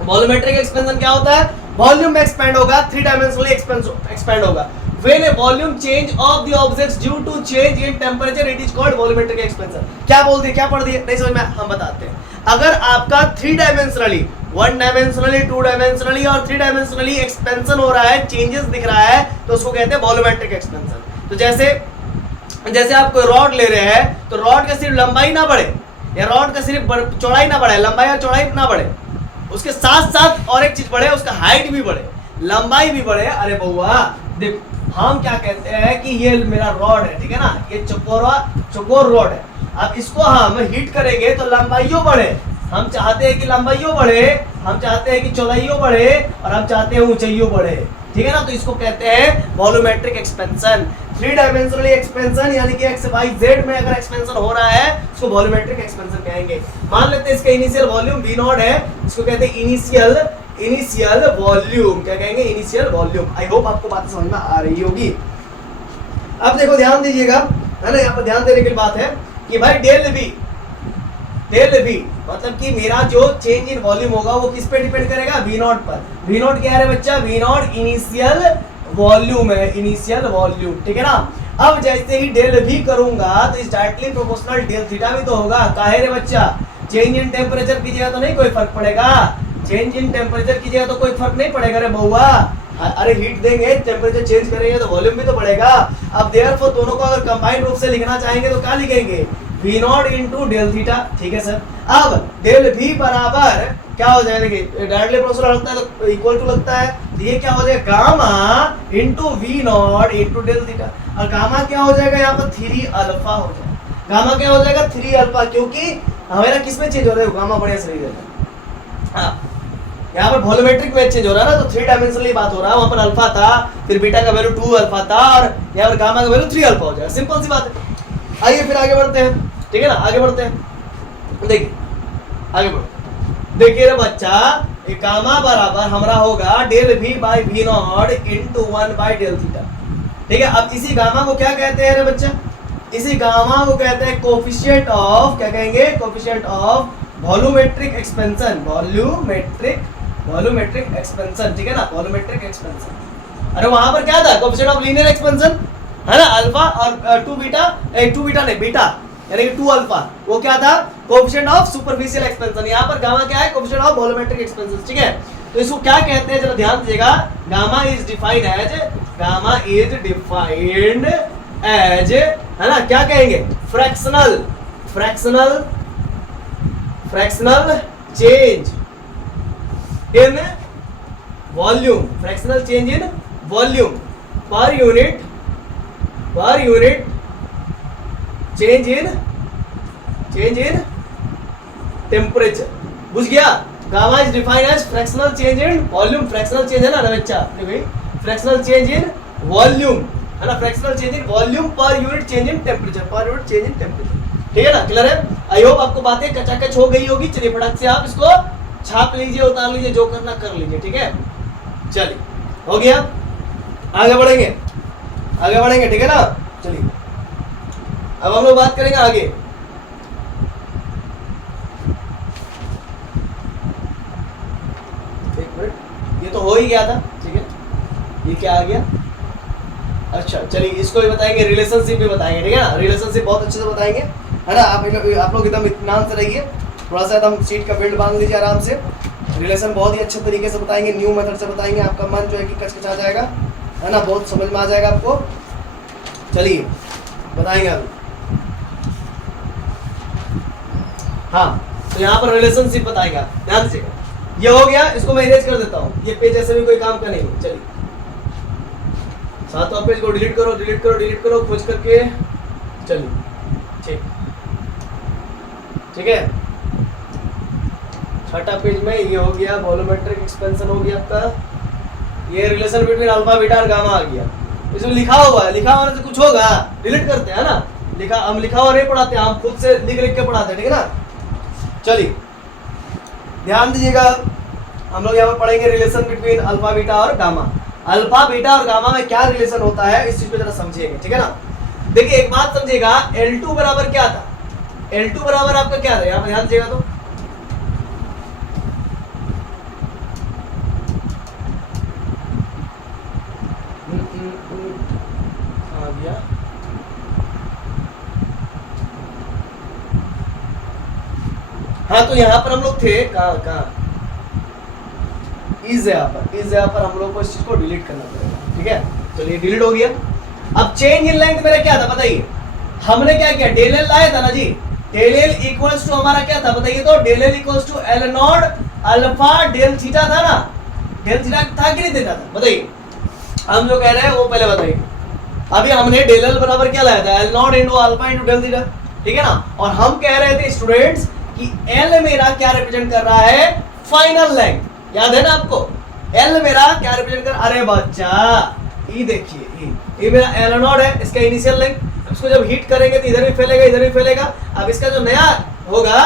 वॉल्यूमेट्रिक एक्सपेंशन क्या होता है? वॉल्यूम एक्सपेंड होगा, 3 डायमेंशनली एक्सपेंड होगा। When a volume change of the objects due to change in temperature, it is called volumetric expansion। क्या बोल दिए, क्या पढ़ दिए, नहीं समझ में? हम बताते हैं। अगर आपका 3 डायमेंशनली, 1 डायमेंशनली, 2 डायमेंशनली और 3 डायमेंशनली एक्सपेंशन हो रहा है, चेंजेस दिख रहा है, तो उसको कहते हैं वॉल्यूमेट्रिक एक्सपेंशन। तो जैसे आप कोई रॉड ले रहे हैं, तो रॉड का सिर्फ लंबाई ना बढ़े, या रॉड का सिर्फ चौड़ाई ना बढ़े, लंबाई और चौड़ाई ना बढ़े, उसके साथ साथ और एक चीज बढ़े, उसका हाइट भी बढ़े, लंबाई भी बढ़े। अरे बउआ देख, हम क्या कहते हैं कि ये मेरा रॉड है, ठीक है ना, ये चौकोर रॉड है। अब इसको हम हीट करेंगे तो लंबाइयों बढ़े, हम चाहते हैं कि लंबाइयों बढ़े, हम चाहते हैं कि चौड़ाइयों बढ़े, और हम चाहते हैं ऊंचाइयों बढ़े, ठीक है ना। तो इसको कहते हैं वॉल्यूमेट्रिक एक्सपेंशन। 3 डायमेंशनली एक्सपेंशन, यानी कि एक्स वाई जेड में अगर एक्सपेंशन हो रहा है, इसको वॉल्यूमेट्रिक एक्सपेंशन कहेंगे। मान लेते हैं इसका इनिशियल वॉल्यूम V0 है, इसको कहते हैं इनिशियल वॉल्यूम। क्या कहेंगे? Initial volume. आई होप आपको बात समझ में आ रही होगी। अब देखो, ध्यान दीजिएगा, है ना, यहाँ पर ध्यान देने की बात है कि भाई डेल V मतलब कि मेरा जो चेंज इन वॉल्यूम होगा वो किस पे डिपेंड करेगा? V0 पर। V0 क्या है बच्चा? V0 इनिशियल वॉल्यूम है, इनिशियल वॉल्यूम, ठीक है ना। अब जैसे ही डेल V करूंगा तो इस डायरेक्टली प्रोपोर्शनल डेल थीटा भी तो होगा। काहे रे बच्चा? चेंज इन टेम्परेचर कीजिएगा तो नहीं कोई फर्क पड़ेगा, चेंज इन टेम्परेचर कीजिएगा तो कोई फर्क नहीं पड़ेगा रे बउआ। अरे हीट देंगे, टेम्परेचर चेंज करेंगे तो वॉल्यूम भी तो बढ़ेगा। अब देयरफॉर दोनों को अगर कंबाइंड रूप से लिखना चाहेंगे तो क्या लिखेंगे? V0 इंटू डेल थीटा, ठीक है सर। अब डेल V बराबर क्या हो जाएगा? देखिए डायरेक्टली प्रोपोर्शनल लगता है तो इक्वल टू लगता है, तो ये क्या हो जाएगा? Gamma into V0 into del theta. और गामा क्या हो जाएगा? यहाँ पर 3 अल्फा हो जाएगा। गामा क्या हो जाएगा? 3 अल्फा, क्योंकि हमारा किस में चेंज हो रहा है, गामा बढ़िया से लिख देता। हाँ, यहाँ पर वॉल्यूमेट्रिक में चेंज हो रहा है ना, तो 3 डायमेंशनली बात हो रहा है। वहां पर अल्फा था, फिर बीटा का वैल्यू 2 अल्फा था, और यहाँ पर गामा का वैल्यू 3 अल्फा हो जाएगा। सिंपल सी बात है। आइए फिर आगे बढ़ते हैं, ठीक है ना, आगे बढ़ते हैं। देखिए आगे बढ़ो, देखिए रे बच्चा, ये गामा बराबर हमारा होगा del V by V naught into 1 by del theta. ठीक है, अब इसी गामा को क्या कहते हैं रे बच्चा, इसी गामा को कहते हैं कोफिशिएंट ऑफ, क्या कहेंगे, coefficient of volumetric expansion, volumetric expansion, ठीक है ना, वॉल्यूमेट्रिक एक्सपेंशन। अरे वहां पर क्या था, कोफिशिएंट ऑफ लीनियर एक्सपेंशन है ना, अल्फा और 2 बीटा, 2 बीटा नहीं बीटा यानी कि 2 अल्फा, वो क्या था, कोफिशिएंट ऑफ सुपरफिशियल एक्सपेंशन। यहाँ पर गामा क्या है, कोफिशिएंट ऑफ वॉल्यूमेट्रिक एक्सपेंशन। ठीक है, तो इसको क्या कहते हैं जरा ध्यान दीजिएगा, गामा इज डिफाइंड एज, है ना, क्या कहेंगे, fractional change in volume, fractional change in volume per unit change in temperature. बुझ गया, gamma is defined as fractional change in volume, fractional change है ना बच्चा, फ्रैक्शनल चेंज इन वॉल्यूम है ना, fractional change in volume per unit change in temperature, ठीक है ना, क्लियर है। आई होप आपको बातें कचाकच हो गई होगी। चलिए फटाक से आप इसको छाप लीजिए, उतार लीजिए, जो करना कर लीजिए, ठीक है। चलिए हो गया, आगे बढ़ेंगे, ठीक है ना। चलिए अब हम लोग बात करेंगे आगे। एक मिनट, ये तो हो ही गया था, ठीक है, ये क्या आ गया, अच्छा चलिए इसको भी बताएंगे, रिलेशनशिप भी बताएंगे, ठीक है ना, रिलेशनशिप बहुत अच्छे से बताएंगे, है ना। आप लोग एकदम इत्मीनान से रहिए, थोड़ा सा एकदम सीट का बेल्ट बांध लीजिए आराम से। रिलेशन बहुत ही अच्छे तरीके से बताएंगे, न्यू मेथड से बताएंगे, आपका मन जो है कि कचकचा जाएगा, है ना, बहुत समझ में आ जाएगा आपको। चलिए बताएंगे अभी। हाँ, तो यहाँ पर रिलेशनशिप बताएगा, ध्यान दीजिएगा। ये हो गया, इसको मैं इरेज कर देता हूँ, ये पेज ऐसे भी कोई काम का नहीं है। चलिए सातवां पेज को डिलीट करो खोज करके। चलिए ठीक है, छठा पेज में ये हो गया, वॉल्यूमेट्रिक एक्सपेंशन हो गया आपका। ये रिलेशन बिटवीन अल्फा बीटा और गामा आ गया। इसमें लिखा हुआ है, लिखा होने से कुछ होगा, डिलीट करते हैं ना, हम लिखा हुआ नहीं पढ़ाते, हम खुद से लिख के पढ़ाते हैं, ठीक है ना। चलिए ध्यान दीजिएगा, हम लोग यहाँ पर पढ़ेंगे रिलेशन बिटवीन अल्फा बीटा और गामा। अल्फा बीटा और गामा में क्या रिलेशन होता है, इस चीज को जरा समझिएगा, ठीक है ना। देखिए एक बात समझिएगा, L2 बराबर क्या था, L2 बराबर आपका क्या था, यहाँ पर ध्यान दीजिएगा। तो हाँ, तो यहाँ पर हम लोग थे, कहाँ इज यहाँ पर हम लोग को इस चीज को डिलीट करना पड़ेगा, ठीक है। चलिए डिलीट हो गया। अब चेंज इन लेंथ मेरा क्या था बताइए, हमने क्या किया, डेल एल लाया था ना जी, डेल एल इक्वल्स टू हमारा क्या था बताइए, तो del L equals to L naught alpha del theta था ना, डेल थीटा था कि नहीं देता था बताइए, हम जो कह रहे हैं वो पहले बताइए। अभी हमने डेल एल बराबर क्या लाया था, L not into alpha into del theta, ठीक है ना। और हम कह रहे थे स्टूडेंट्स कि एल मेरा क्या रिप्रेजेंट कर रहा है, फाइनल लेंथ, याद है ना आपको, एल मेरा क्या रिप्रेजेंट कर, अरे बच्चा ये देखिए, ये मेरा एल नॉट है, इसका इनिशियल लेंथ। इसको जब हीट करेंगे तो इधर भी फैलेगा, इधर भी फैलेगा। अब इसका जो नया होगा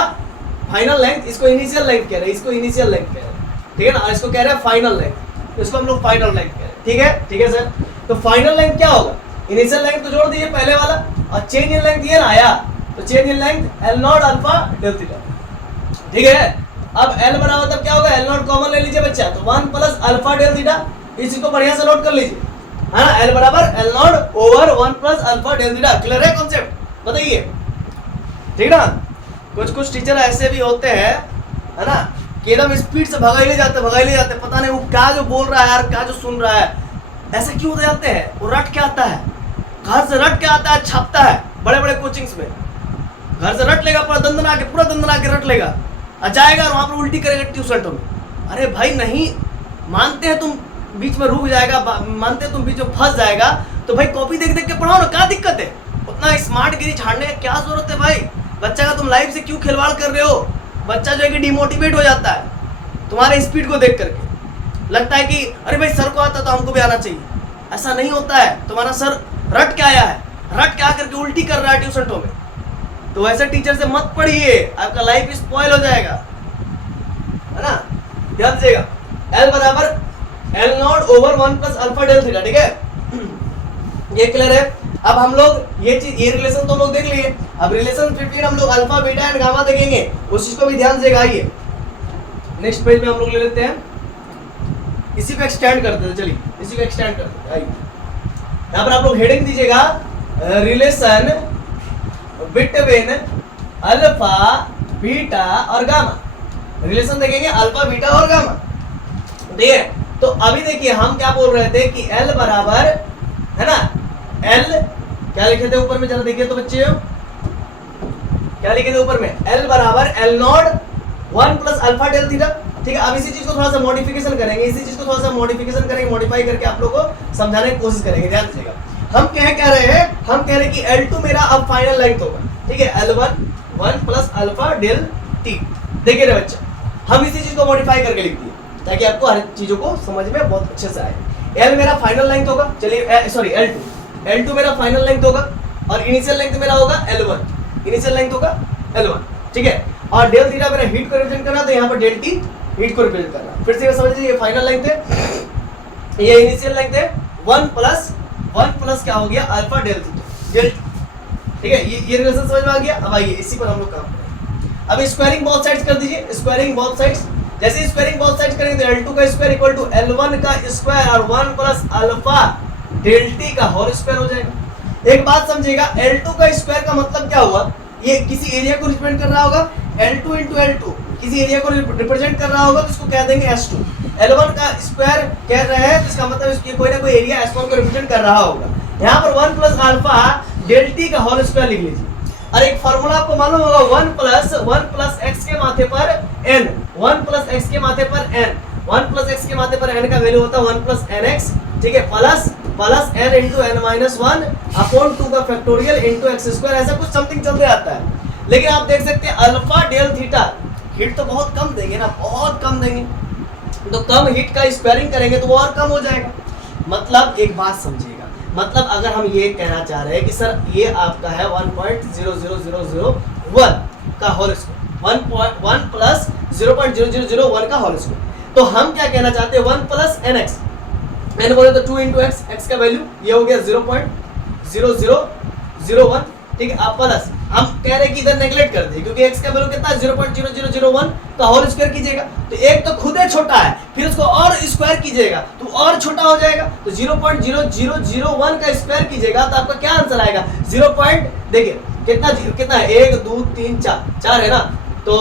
फाइनल लेंथ, इसको इनिशियल लेंथ कह रहे हैं, इसको इनिशियल लेंथ कह रहे हैं, ठीक है ना। इसको कह रहे हैं फाइनल लेंथ, इसको हम लोग फाइनल लेंथ कह रहे हैं, ठीक है, ठीक है सर। तो फाइनल लेंथ क्या होगा, इनिशियल लेंथ तो जोड़ दीजिए पहले वाला, और चेंज इन लेंथ ये ना आया, तो change in length L naught alpha del theta, ठीक है। अब एल बराबर तब क्या होगा, एल नॉट कॉमन ले लीजिए बच्चा, तो 1 प्लस अल्फा डेल थीटा, इसी को बढ़िया से नोट कर लीजिए, है ना। एल बराबर L naught over 1 plus alpha del theta, clear है कॉन्सेप्ट, बताइए, ठीक ना। कुछ टीचर ऐसे भी होते हैं, है ना, कि एकदम स्पीड से भगा ही ले जाते, पता नहीं वो क्या जो बोल रहा है यार, क्या जो सुन रहा है, ऐसा क्यों हो जाते हैं, वो रट के आता है, घर से रट के आता है, छापता है बड़े बड़े कोचिंग्स में, घर से रट लेगा, पूरा दंदना के रट लेगा, और जाएगा और वहां पर उल्टी करेगा ट्यूशन में। अरे भाई नहीं मानते हैं, तुम बीच में रुक जाएगा, मानते हैं तुम बीच में फंस जाएगा, तो भाई कॉपी देख देख के पढ़ाओ ना, क्या दिक्कत है, उतना स्मार्ट गिरी छाड़ने की क्या जरूरत है भाई, बच्चा का तुम लाइफ से क्यों खिलवाड़ कर रहे हो? बच्चा जो है कि डिमोटिवेट हो जाता है तुम्हारे स्पीड को देख करके, लगता है कि अरे भाई सर को आता तो हमको भी आना चाहिए। ऐसा नहीं होता है, तुम्हारा सर रट के आया है, रट के आकर के उल्टी कर रहा है ट्यूशन में, तो वैसे टीचर से मत पढ़िए, आपका लाइफ स्पॉइल हो जाएगा, है ना? ध्यान दीजिएगा, L बराबर L not over 1 plus alpha del theta, ठीक है? ये क्लियर है? अब हम लोग ये चीज, ये रिलेशन तो हम लोग देख लिए, अब रिलेशन बिटवीन हम लोग अल्फा बीटा एंड गामा देखेंगे, उस चीज को भी ध्यान से आइए। नेक्स्ट पेज में हम लोग ले लेते हैं, इसी को एक्सटेंड करते हैं, चलिए इसी को एक्सटेंड करते हैं। आइए यहाँ पर आप लोग हेडिंग दीजिएगा, रिलेशन बिटवीन अल्फा बीटा और गामा। रिलेशन देखेंगे अल्फा बीटा और गामा, ठीक है? तो अभी देखिए हम क्या बोल रहे थे कि L बराबर, है ना, L क्या लिखे थे ऊपर में, जरा देखिए तो बच्चे, क्या लिखे थे ऊपर में? L बराबर L not 1 plus alpha del theta, ठीक है? अब इसी चीज को थोड़ा सा मॉडिफिकेशन करेंगे, इसी चीज को थोड़ा सा मॉडिफिकेशन करेंगे, मॉडिफाई करके आप लोगों को समझाने की कोशिश करेंगे। ध्यान दीजिएगा, हम कह रहे हैं, हम कह रहे हैं कि L2 मेरा अब फाइनल लेंथ होगा, ठीक है? L1 1 plus alpha del T. देखिए रे बच्चा, हम इसी चीज को मॉडिफाई करके लिख दिए ताकि आपको हर चीजों को समझ में बहुत अच्छे से आए। L मेरा फाइनल लेंथ होगा, चलिए सॉरी L2 मेरा फाइनल लेंथ होगा और इनिशियल लेंथ मेरा होगा L1, इनिशियल लेंथ होगा L1, ठीक है? और डेल थीटा मेरा हीट को रिप्रेजेंट करना, तो यहाँ पर डेल टी हीट को रिप्रेजेंट करना। फिर से समझ लीजिए, ये फाइनल लेंथ है, ये इनिशियल लेंथ है, 1 प्लस क्या हो गया, अल्फा डेल थीटा डेल, ठीक है? ये रिलेशन समझ में आ गया। अब आइए इसी पर हम लोग काम करें। अब स्क्वायरिंग बोथ साइड्स कर दीजिए, स्क्वायरिंग बोथ साइड्स। जैसे स्क्वायरिंग बोथ साइड्स करेंगे तो L2 का स्क्वायर इक्वल टू L1 का स्क्वायर और 1 प्लस अल्फा डेल टी का होल स्क्वायर हो जाएगा। एक बात समझिएगा, L2 का स्क्वायर का मतलब क्या हुआ? ये किसी एरिया को रिप्रेजेंट कर रहा होगा, L2 into L2 किसी एरिया को रिप्रेजेंट कर रहा होगा, तो इसको कह देंगे S2। L1 का स्क्वायर कह रहे हैं, तो इसका मतलब इसकी कोई ना कोई एरिया S1 को रिप्रेजेंट कर रहा होगा। यहाँ पर 1 प्लस अल्फा डेल टी का होल स्क्वायर लिख लीजिए। और एक फार्मूला आपको मालूम होगा, 1 प्लस x के माथे पर n, 1 प्लस x के माथे पर n, 1 प्लस x के माथे पर n का वैल्यू होता है 1 प्लस nx, ठीक है? Plus n into n minus 1 upon 2 का फैक्टोरियल इंटू एक्स स्क्वायर, ऐसा कुछ समथिंग चलते आता है। लेकिन आप देख सकते हैं अल्फा डेल थीटा हीट तो बहुत कम देंगे ना, बहुत कम देंगे, तो कम हीट का स्क्वायरिंग करेंगे तो वो और कम हो जाएगा। मतलब एक बात समझिएगा, मतलब अगर हम ये कहना चाह रहे हैं कि सर ये आपका है 1.00001 का होल स्क्वायर, 1 प्लस 0.0001 का होल स्क्वायर, तो हम क्या कहना चाहते हैं, 1 प्लस nx, n बोले तो 2 इंटू एक्स, एक्स का वैल्यू ये हो गया 0.0001, ठीक है? आप प्लस हम कह रहे हैं कि इधर नेगलेक्ट कर दिए, क्योंकि x का वैल्यू कितना है 0.0001 का होल स्क्वायर कीजिएगा तो एक तो खुद ही छोटा है, फिर उसको और स्क्वायर कीजिएगा तो और छोटा हो जाएगा, तो 0.0001 का स्क्वायर कीजिएगा तो आपका क्या आंसर आएगा, 0. देखिए कितना है, 1 2 3 4 है ना, तो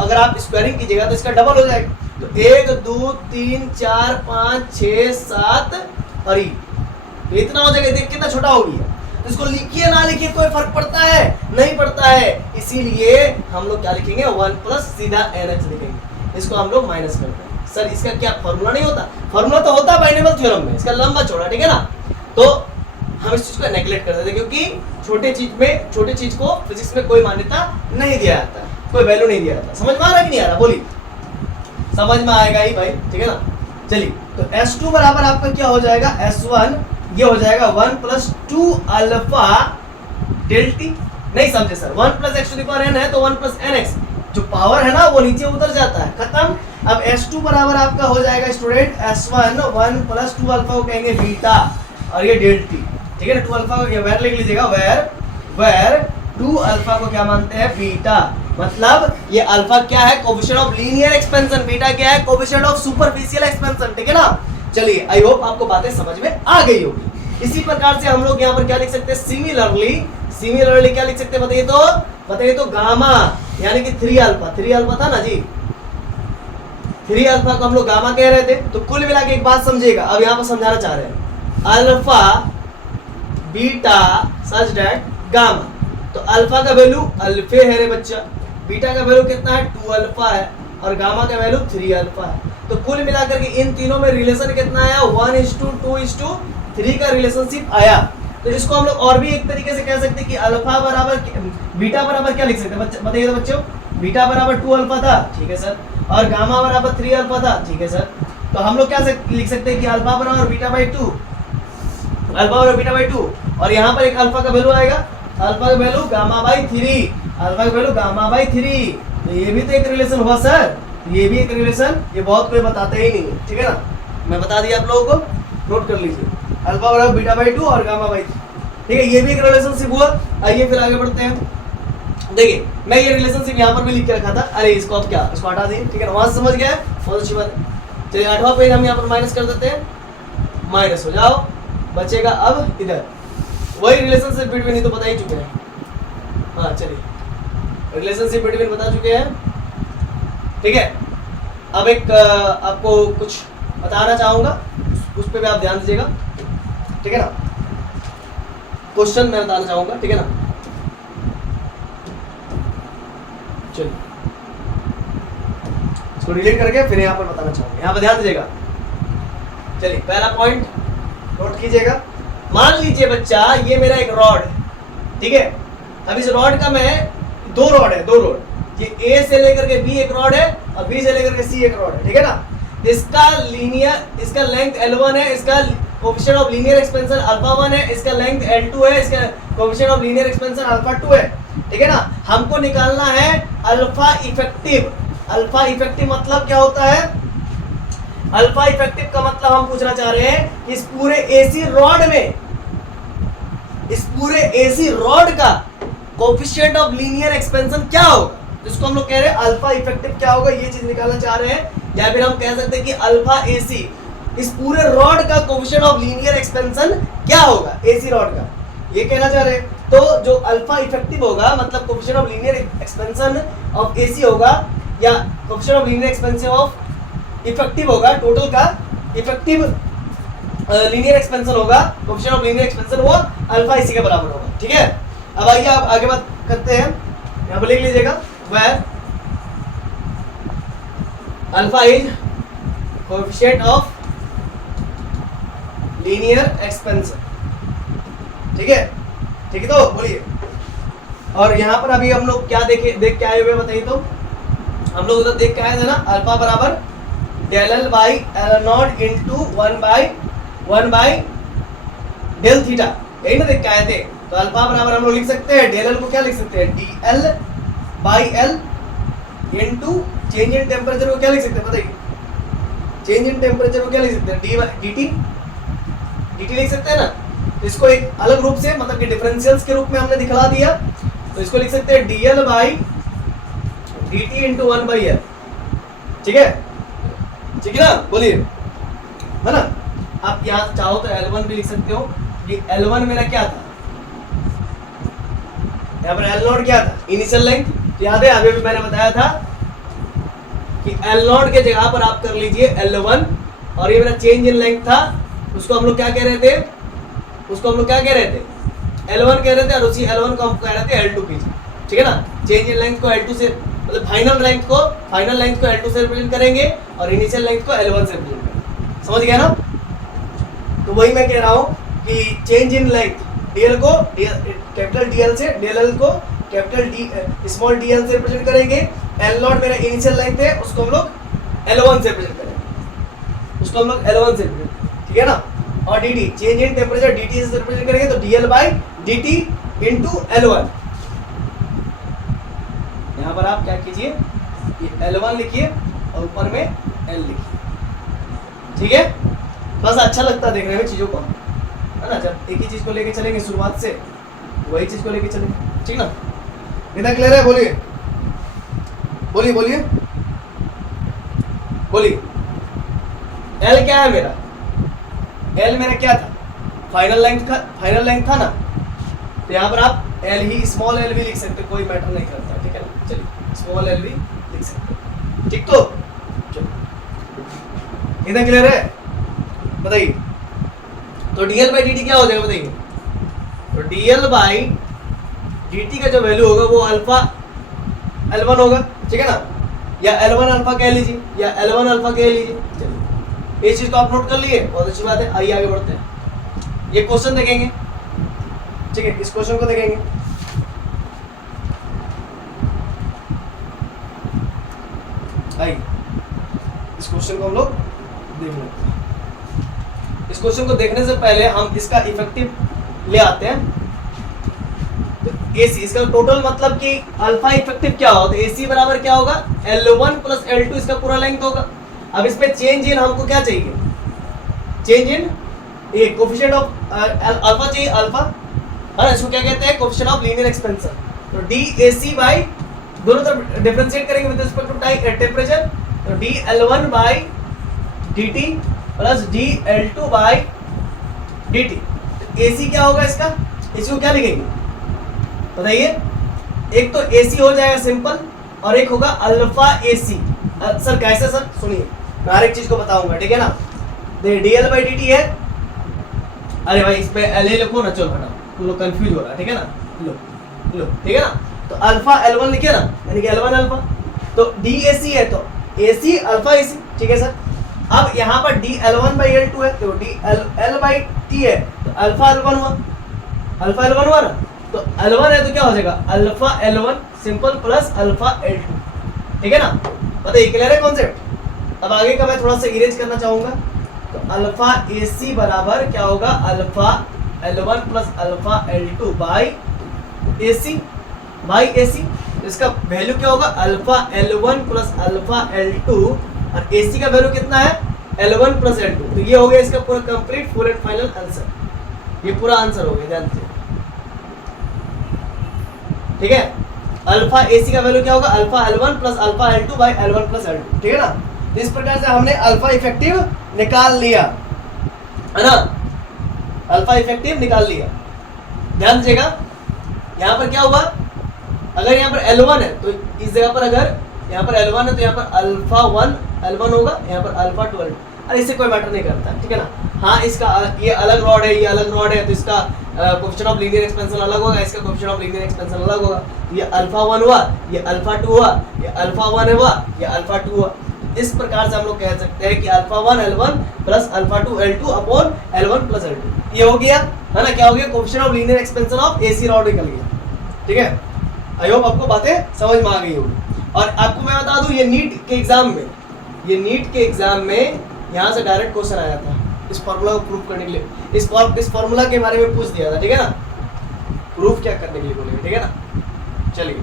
अगर आप स्क्वायरिंग कीजिएगा तो इसका डबल हो जाएगा, तो 1 2 3 4 5 6 7 और ये इतना हो जाएगा। देखिए कितना छोटा हो गया, तो इसको लिखिए ना लिखिए कोई फर्क पड़ता है, नहीं पड़ता है, इसीलिए हम लोग क्या लिखेंगे, 1 प्लस सीधा NH लिखेंगे, इसको हम लोग माइनस करते हैं। सर इसका क्या फॉर्मूला नहीं होता? फॉर्मूला तो होता है बाइनोमियल थ्योरम में, इसका लंबा चौड़ा, ठीक है ना? तो हम इस चीज को नेगलेक्ट कर देते हैं, क्योंकि छोटे चीज को फिजिक्स में कोई मान्यता नहीं दिया जाता, कोई वैल्यू नहीं दिया जाता। समझ में आ रहा है कि नहीं आ रहा? बोलिए, समझ में आएगा ही भाई, ठीक है ना? चलिए, तो S2 बराबर आपका क्या हो जाएगा, S1 ये हो जाएगा 1 प्लस 2 अल्फा डेल टी। नहीं समझे sir, 1 plus x to the power n है तो 1 प्लस nx, जो पावर है ना वो नीचे उतर जाता है, खत्म। अब S2 बराबर आपका हो जाएगा स्टूडेंट S1 1 प्लस 2 अल्फा को कहेंगे बीटा और ये डेल टी, ठीक है ना? 2 अल्फा को वेयर लिख लीजिएगा, वेयर 2 अल्फा को क्या मानते हैं, बीटा। मतलब ये अल्फा क्या है, coefficient of linear expansion, beta क्या है, कोएफिशिएंट ऑफ सुपरफिशियल एक्सपेंशन, ठीक है ना? चलिए, आई होप आपको बातें समझ में आ गई होगी। इसी प्रकार से हम लोग यहाँ पर क्या लिख सकते हैं, सिमिलरली क्या लिख सकते हैं, बताइए तो गामा यानी कि 3 अल्फा था ना जी, 3 अल्फा को हम लोग गामा कह रहे थे। तो कुल मिला के एक बात समझिएगा, अब यहाँ पर समझाना चाह रहे हैं, alpha beta such that gamma, तो अल्फा का वैल्यू अल्फे है रे बच्चा, बीटा का वैल्यू कितना है 2 अल्फा है और गामा का वैल्यू 3 अल्फा है। तो कुल मिलाकर के इन तीनों में रिलेशन कितना आया, 1:2:3 का रिलेशनशिप आया। तो इसको हम लोग और भी एक तरीके से कह सकते हैं कि अल्फा बराबर बीटा बराबर क्या लिख सकते हैं बताइए तो बच्चों, बीटा बराबर 2 अल्फा था, ठीक है सर, और गामा बराबर 3 अल्फा था, ठीक है सर। तो हम लोग क्या लिख सकते हैं कि अल्फा बराबर बीटा बाई 2, अल्फा बराबर बीटा बाई 2, और यहाँ पर एक अल्फा का वैल्यू आएगा, अल्फा का वैल्यू गामा बाई 3, अल्फा का वैल्यू गामा बाई 3। तो ये भी तो एक रिलेशन हुआ सर, ये भी एक रिलेशन, ये बहुत कोई बताते ही नहीं है, ठीक है ना, मैं बता दिया आप लोगों को, नोट कर लीजिए, अल्फा बराबर बीटा बाई 2 और गामा बाई 3, ठीक है, ये भी एक रिलेशनशिप हुआ। आइए फिर आगे बढ़ते हैं। देखिए मैं ये रिलेशनशिप यहाँ पर भी लिख के रखा था, अरे इसको अब क्या, इसको हटा दें, ठीक है, वहां से समझ गया, बहुत अच्छी बात है। चलिए 8वां पेज हम यहाँ पर माइनस कर देते हैं, माइनस हो जाओ, बचेगा अब इधर वही रिलेशनशिप बिटवीन, तो बता ही चुके हैं, हाँ चलिए रिलेशनशिप बिटवीन बता चुके हैं, ठीक है। अब एक आपको कुछ बताना चाहूंगा, उस पर भी आप ध्यान दीजिएगा, ठीक है ना, क्वेश्चन मैं बताना चाहूंगा, ठीक है ना। चलिए इसको डिलीट करके फिर यहाँ पर बताना चाहूंगा, यहाँ पर ध्यान दीजिएगा। चलिए पहला पॉइंट नोट कीजिएगा, मान लीजिए बच्चा ये मेरा एक रॉड, ठीक है, अब इस रॉड का मैं दो रॉड है, दो रॉड, ये ए से लेकर के बी एक रॉड है और बी से लेकर के सी एक रॉड है, ठीक है ना। इसका लीनियर, इसका लेंथ L1 है, इसका coefficient of linear expansion alpha 1 है, इसका लेंथ L2 है, इसका coefficient of linear expansion alpha 2 है, ठीक है ना। हमको निकालना है अल्फा इफेक्टिव। अल्फा इफेक्टिव मतलब क्या होता है, अल्फा इफेक्टिव का मतलब हम पूछना चाह रहे हैं इस पूरे एसी रॉड में, इस पूरे एसी रॉड का कोएफिशिएंट ऑफ लीनियर एक्सपेंशन क्या होगा, जिसको हम लोग कह रहे हैं अल्फा इफेक्टिव क्या होगा, ये चीज निकालना चाह रहे हैं। या फिर हम कह सकते हैं कि अल्फा एसी, इस पूरे रॉड का कोएफिशिएंट ऑफ लीनियर एक्सपेंशन क्या होगा एसी रॉड का, ये कहना चाह रहे हैं। तो जो अल्फा इफेक्टिव होगा मतलब coefficient of linear expansion of AC होगा, या coefficient of linear expansion of effective होगा, टोटल का इफेक्टिव लीनियर एक्सपेंशन होगा, कोएफिशिएंट ऑफ लीनियर एक्सपेंशन वो अल्फा एसी के बराबर होगा, ठीक है। अब आइए आप आगे बात करते हैं, यहाँ पर लिख लीजिएगा, where alpha is coefficient of linear expansion, ठीक है, ठीक है, तो बोलिए। और यहाँ पर अभी हम लोग क्या देख के आए हुए बताइए, तो हम लोग उधर देख के आए थे ना, अल्फा बराबर del l by l not into 1 by del theta, यही ना देख के आए थे। तो अल्फा बराबर हम लोग लिख सकते हैं, डेल एल को क्या लिख सकते हैं, D L by L into change in temperature को क्या लिख सकते हैं बताइए, चेंज इन टेम्परेचर को क्या लिख सकते हैं, dt लिख सकते हैं ना। तो इसको एक अलग रूप से मतलब कि डिफरेंशियल्स के रूप में हमने दिखला दिया, तो इसको लिख सकते हैं dl by dt into 1 by L, ठीक है, ठीक है ना, बोलिए, है ना। आप यहाँ चाहो तो L1 भी लिख सकते हो, ये L1 मेरा क्या था, यहाँ पर L नॉट क्या था, इनिशियल लेंथ, याद है अभी भी मैंने बताया था कि L नॉट के जगह पर आप कर लीजिए L1, और ये मेरा चेंज इन लेंथ था, उसको हम लोग क्या कह रहे थे, उसको हम लोग क्या कह रहे थे, L1 कह रहे थे, और उसी L1 को हम कह रहे थे L2 कीजिए, ठीक है ना। चेंज इन लेंथ को L2 से मतलब फाइनल लेंथ को L2 से रिप्रेजेंट करेंगे और इनिशियल लेंथ को L1 से रिप्रेजेंट करेंगे, समझ गया ना। तो वही मैं कह रहा हूँ कि चेंज इन लेंथ DL को कैपिटल DL से DL को कैपिटल D स्मॉल DL से रिप्रेजेंट करेंगे, L नॉट मेरा इनिशियल लेंथ है, उसको हम लोग L1 से रिप्रेजेंट करेंगे, उसको हम लोग L1 से रिप्रेजेंट, ठीक है ना। और dt change in temperature dt से रिप्रेजेंट करेंगे, तो DL by dt into L1। यहाँ पर आप क्या कीजिए, ये L1 लिखिए और ऊपर में L लिखिए, ठीक है। बस अच्छा लगता है देखने में चीजों को, है ना, जब एक ही चीज को लेके चलेंगे शुरुआत से, वही चीज को लेके चलेंगे, ठीक ना। इतना क्लियर है, बोलिए बोलिए बोलिए बोलिए। L क्या है मेरा, L मेरा क्या था, फाइनल लेंथ था ना, तो यहाँ पर आप L ही स्मॉल L भी लिख सकते हो, कोई मैटर नहीं करता, ठीक है ना। चलिए स्मॉल L भी लिख सकते हो, ठीक, तो चलो इतना क्लियर है, बताइए। तो dl बाई dt क्या हो जाएगा बताइए, तो dl बाई dt का जो वैल्यू होगा वो अल्फा L1 होगा, ठीक है ना, या L1 अल्फा कह लीजिए, या L1 अल्फा कह लीजिए। चलिए इस चीज को आप नोट कर लिए, बहुत अच्छी बात है। आइए आगे बढ़ते हैं, ये क्वेश्चन देखेंगे, ठीक है, इस क्वेश्चन को देखेंगे। आइए इस क्वेश्चन को हम लोग देख लेते हैं। इस क्वेश्चन को देखने से पहले हम इसका इफेक्टिव ले आते हैं। तो AC इसका टोटल मतलब कि अल्फा इफेक्टिव क्या होगा, तो AC बराबर क्या होगा, L1 प्लस L2 इसका पूरा लेंथ होगा। अब इसमें चेंज इन हमको क्या चाहिए, चेंज इन ये कोफिशिएंट ऑफ अल्फा चाहिए, अल्फा है ना, इसको क्या कहते हैं, कोफिशिएंट ऑफ लीनियर एक्सपेंशन। तो DAC बाई दोनों तरफ डिफरेंशिएट करेंगे विद रिस्पेक्ट टू टेम्परेचर, तो DL1 by dt plus DL2 by dt। तो AC क्या होगा इसका, इसको क्या लिखेंगे बताइए, एक तो AC हो जाएगा सिंपल और एक होगा अल्फा AC। सर कैसे सर, सुनिए मैं हर एक चीज को बताऊंगा, ठीक है ना। DL बाई dt है, अरे भाई इस पे LA लिखो ना, चलो हटाओ, तुम लोग कंफ्यूज हो रहा है, ठीक है ना, लो ठीक है ना। तो अल्फा L1 लिखिए ना, यानी कि L1 अल्फा, तो DAC है तो AC अल्फा AC, ठीक है सर। अब यहाँ पर DL1 बाई L2 है, तो DL बाई T है, तो अल्फा L1 हुआ, अल्फा L1 हुआ ना, तो L1 है तो क्या हो जाएगा alpha L1 simple plus alpha L2, ठीक है ना। बताइए क्लियर है कॉन्सेप्ट। अब आगे का मैं थोड़ा सा इरेज करना चाहूंगा, तो अल्फा AC बराबर क्या होगा, alpha L1 plus alpha L2 by AC by AC। इसका वैल्यू क्या होगा, alpha L1 plus alpha L2 और AC का वैल्यू कितना है, L1 प्लस L2। तो ये हो गया इसका पूरा complete full and final answer, ये पूरा आंसर हो गया, ध्यान से, ठीक है। अल्फा AC का वैल्यू क्या होगा, alpha L1 plus alpha L2 by L1 plus L2, ठीक है ना। तो इस प्रकार से हमने अल्फा इफेक्टिव निकाल लिया, है ना, अल्फा इफेक्टिव निकाल लिया। ध्यान दीजिएगा यहाँ पर क्या हुआ, अगर यहाँ पर L1 है तो इस जगह पर अगर यहाँ पर L1 है तो यहाँ पर अल्फा 1 L1 होगा, यहाँ पर अल्फा 2 L2, अरे इससे कोई मैटर नहीं करता, ठीक है ना। हाँ इसका ये अलग रॉड है, ये अलग रॉड है, तो इसका कोएफिशिएंट ऑफ लीनियर एक्सपेंशन अलग होगा, इसका कोएफिशिएंट ऑफ लीनियर एक्सपेंशन अलग होगा। ये अल्फा 1 हुआ, ये अल्फा 2 हुआ, ये अल्फा 1 हुआ, ये अल्फा 2 हुआ। इस प्रकार से हम लोग कह सकते हैं कि alpha 1 L1 plus alpha 2 L2 upon L1 plus L2, ये हो गया, है ना, क्या हो गया, coefficient of linear expansion of AC rod निकल गया, ठीक है। आई होप आपको बातें समझ में आ गई होगी। और आपको मैं बता दूं, ये नीट के एग्जाम में, ये नीट के एग्जाम में यहाँ से डायरेक्ट क्वेश्चन आया था इस फॉर्मूला को प्रूफ करने के लिए, इस फॉर्मूला के बारे में पूछ दिया था, ठीक है ना, प्रूफ क्या करने के लिए बोलेंगे, ठीक है ना। चलिए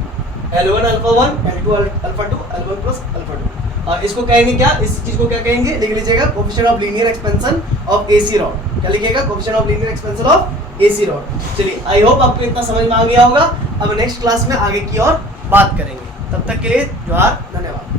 L1 alpha 1 L2 alpha 2 L1 plus alpha 2, और इसको कहेंगे क्या, इस चीज को क्या कहेंगे, लिख लीजिएगा, coefficient of linear expansion of AC rod. क्या लिखिएगा, coefficient of linear expansion of AC rod. चलिए आई होप आपको इतना समझ में आ गया होगा। अब नेक्स्ट क्लास में आगे की और बात करेंगे, तब तक के लिए जोहार, धन्यवाद।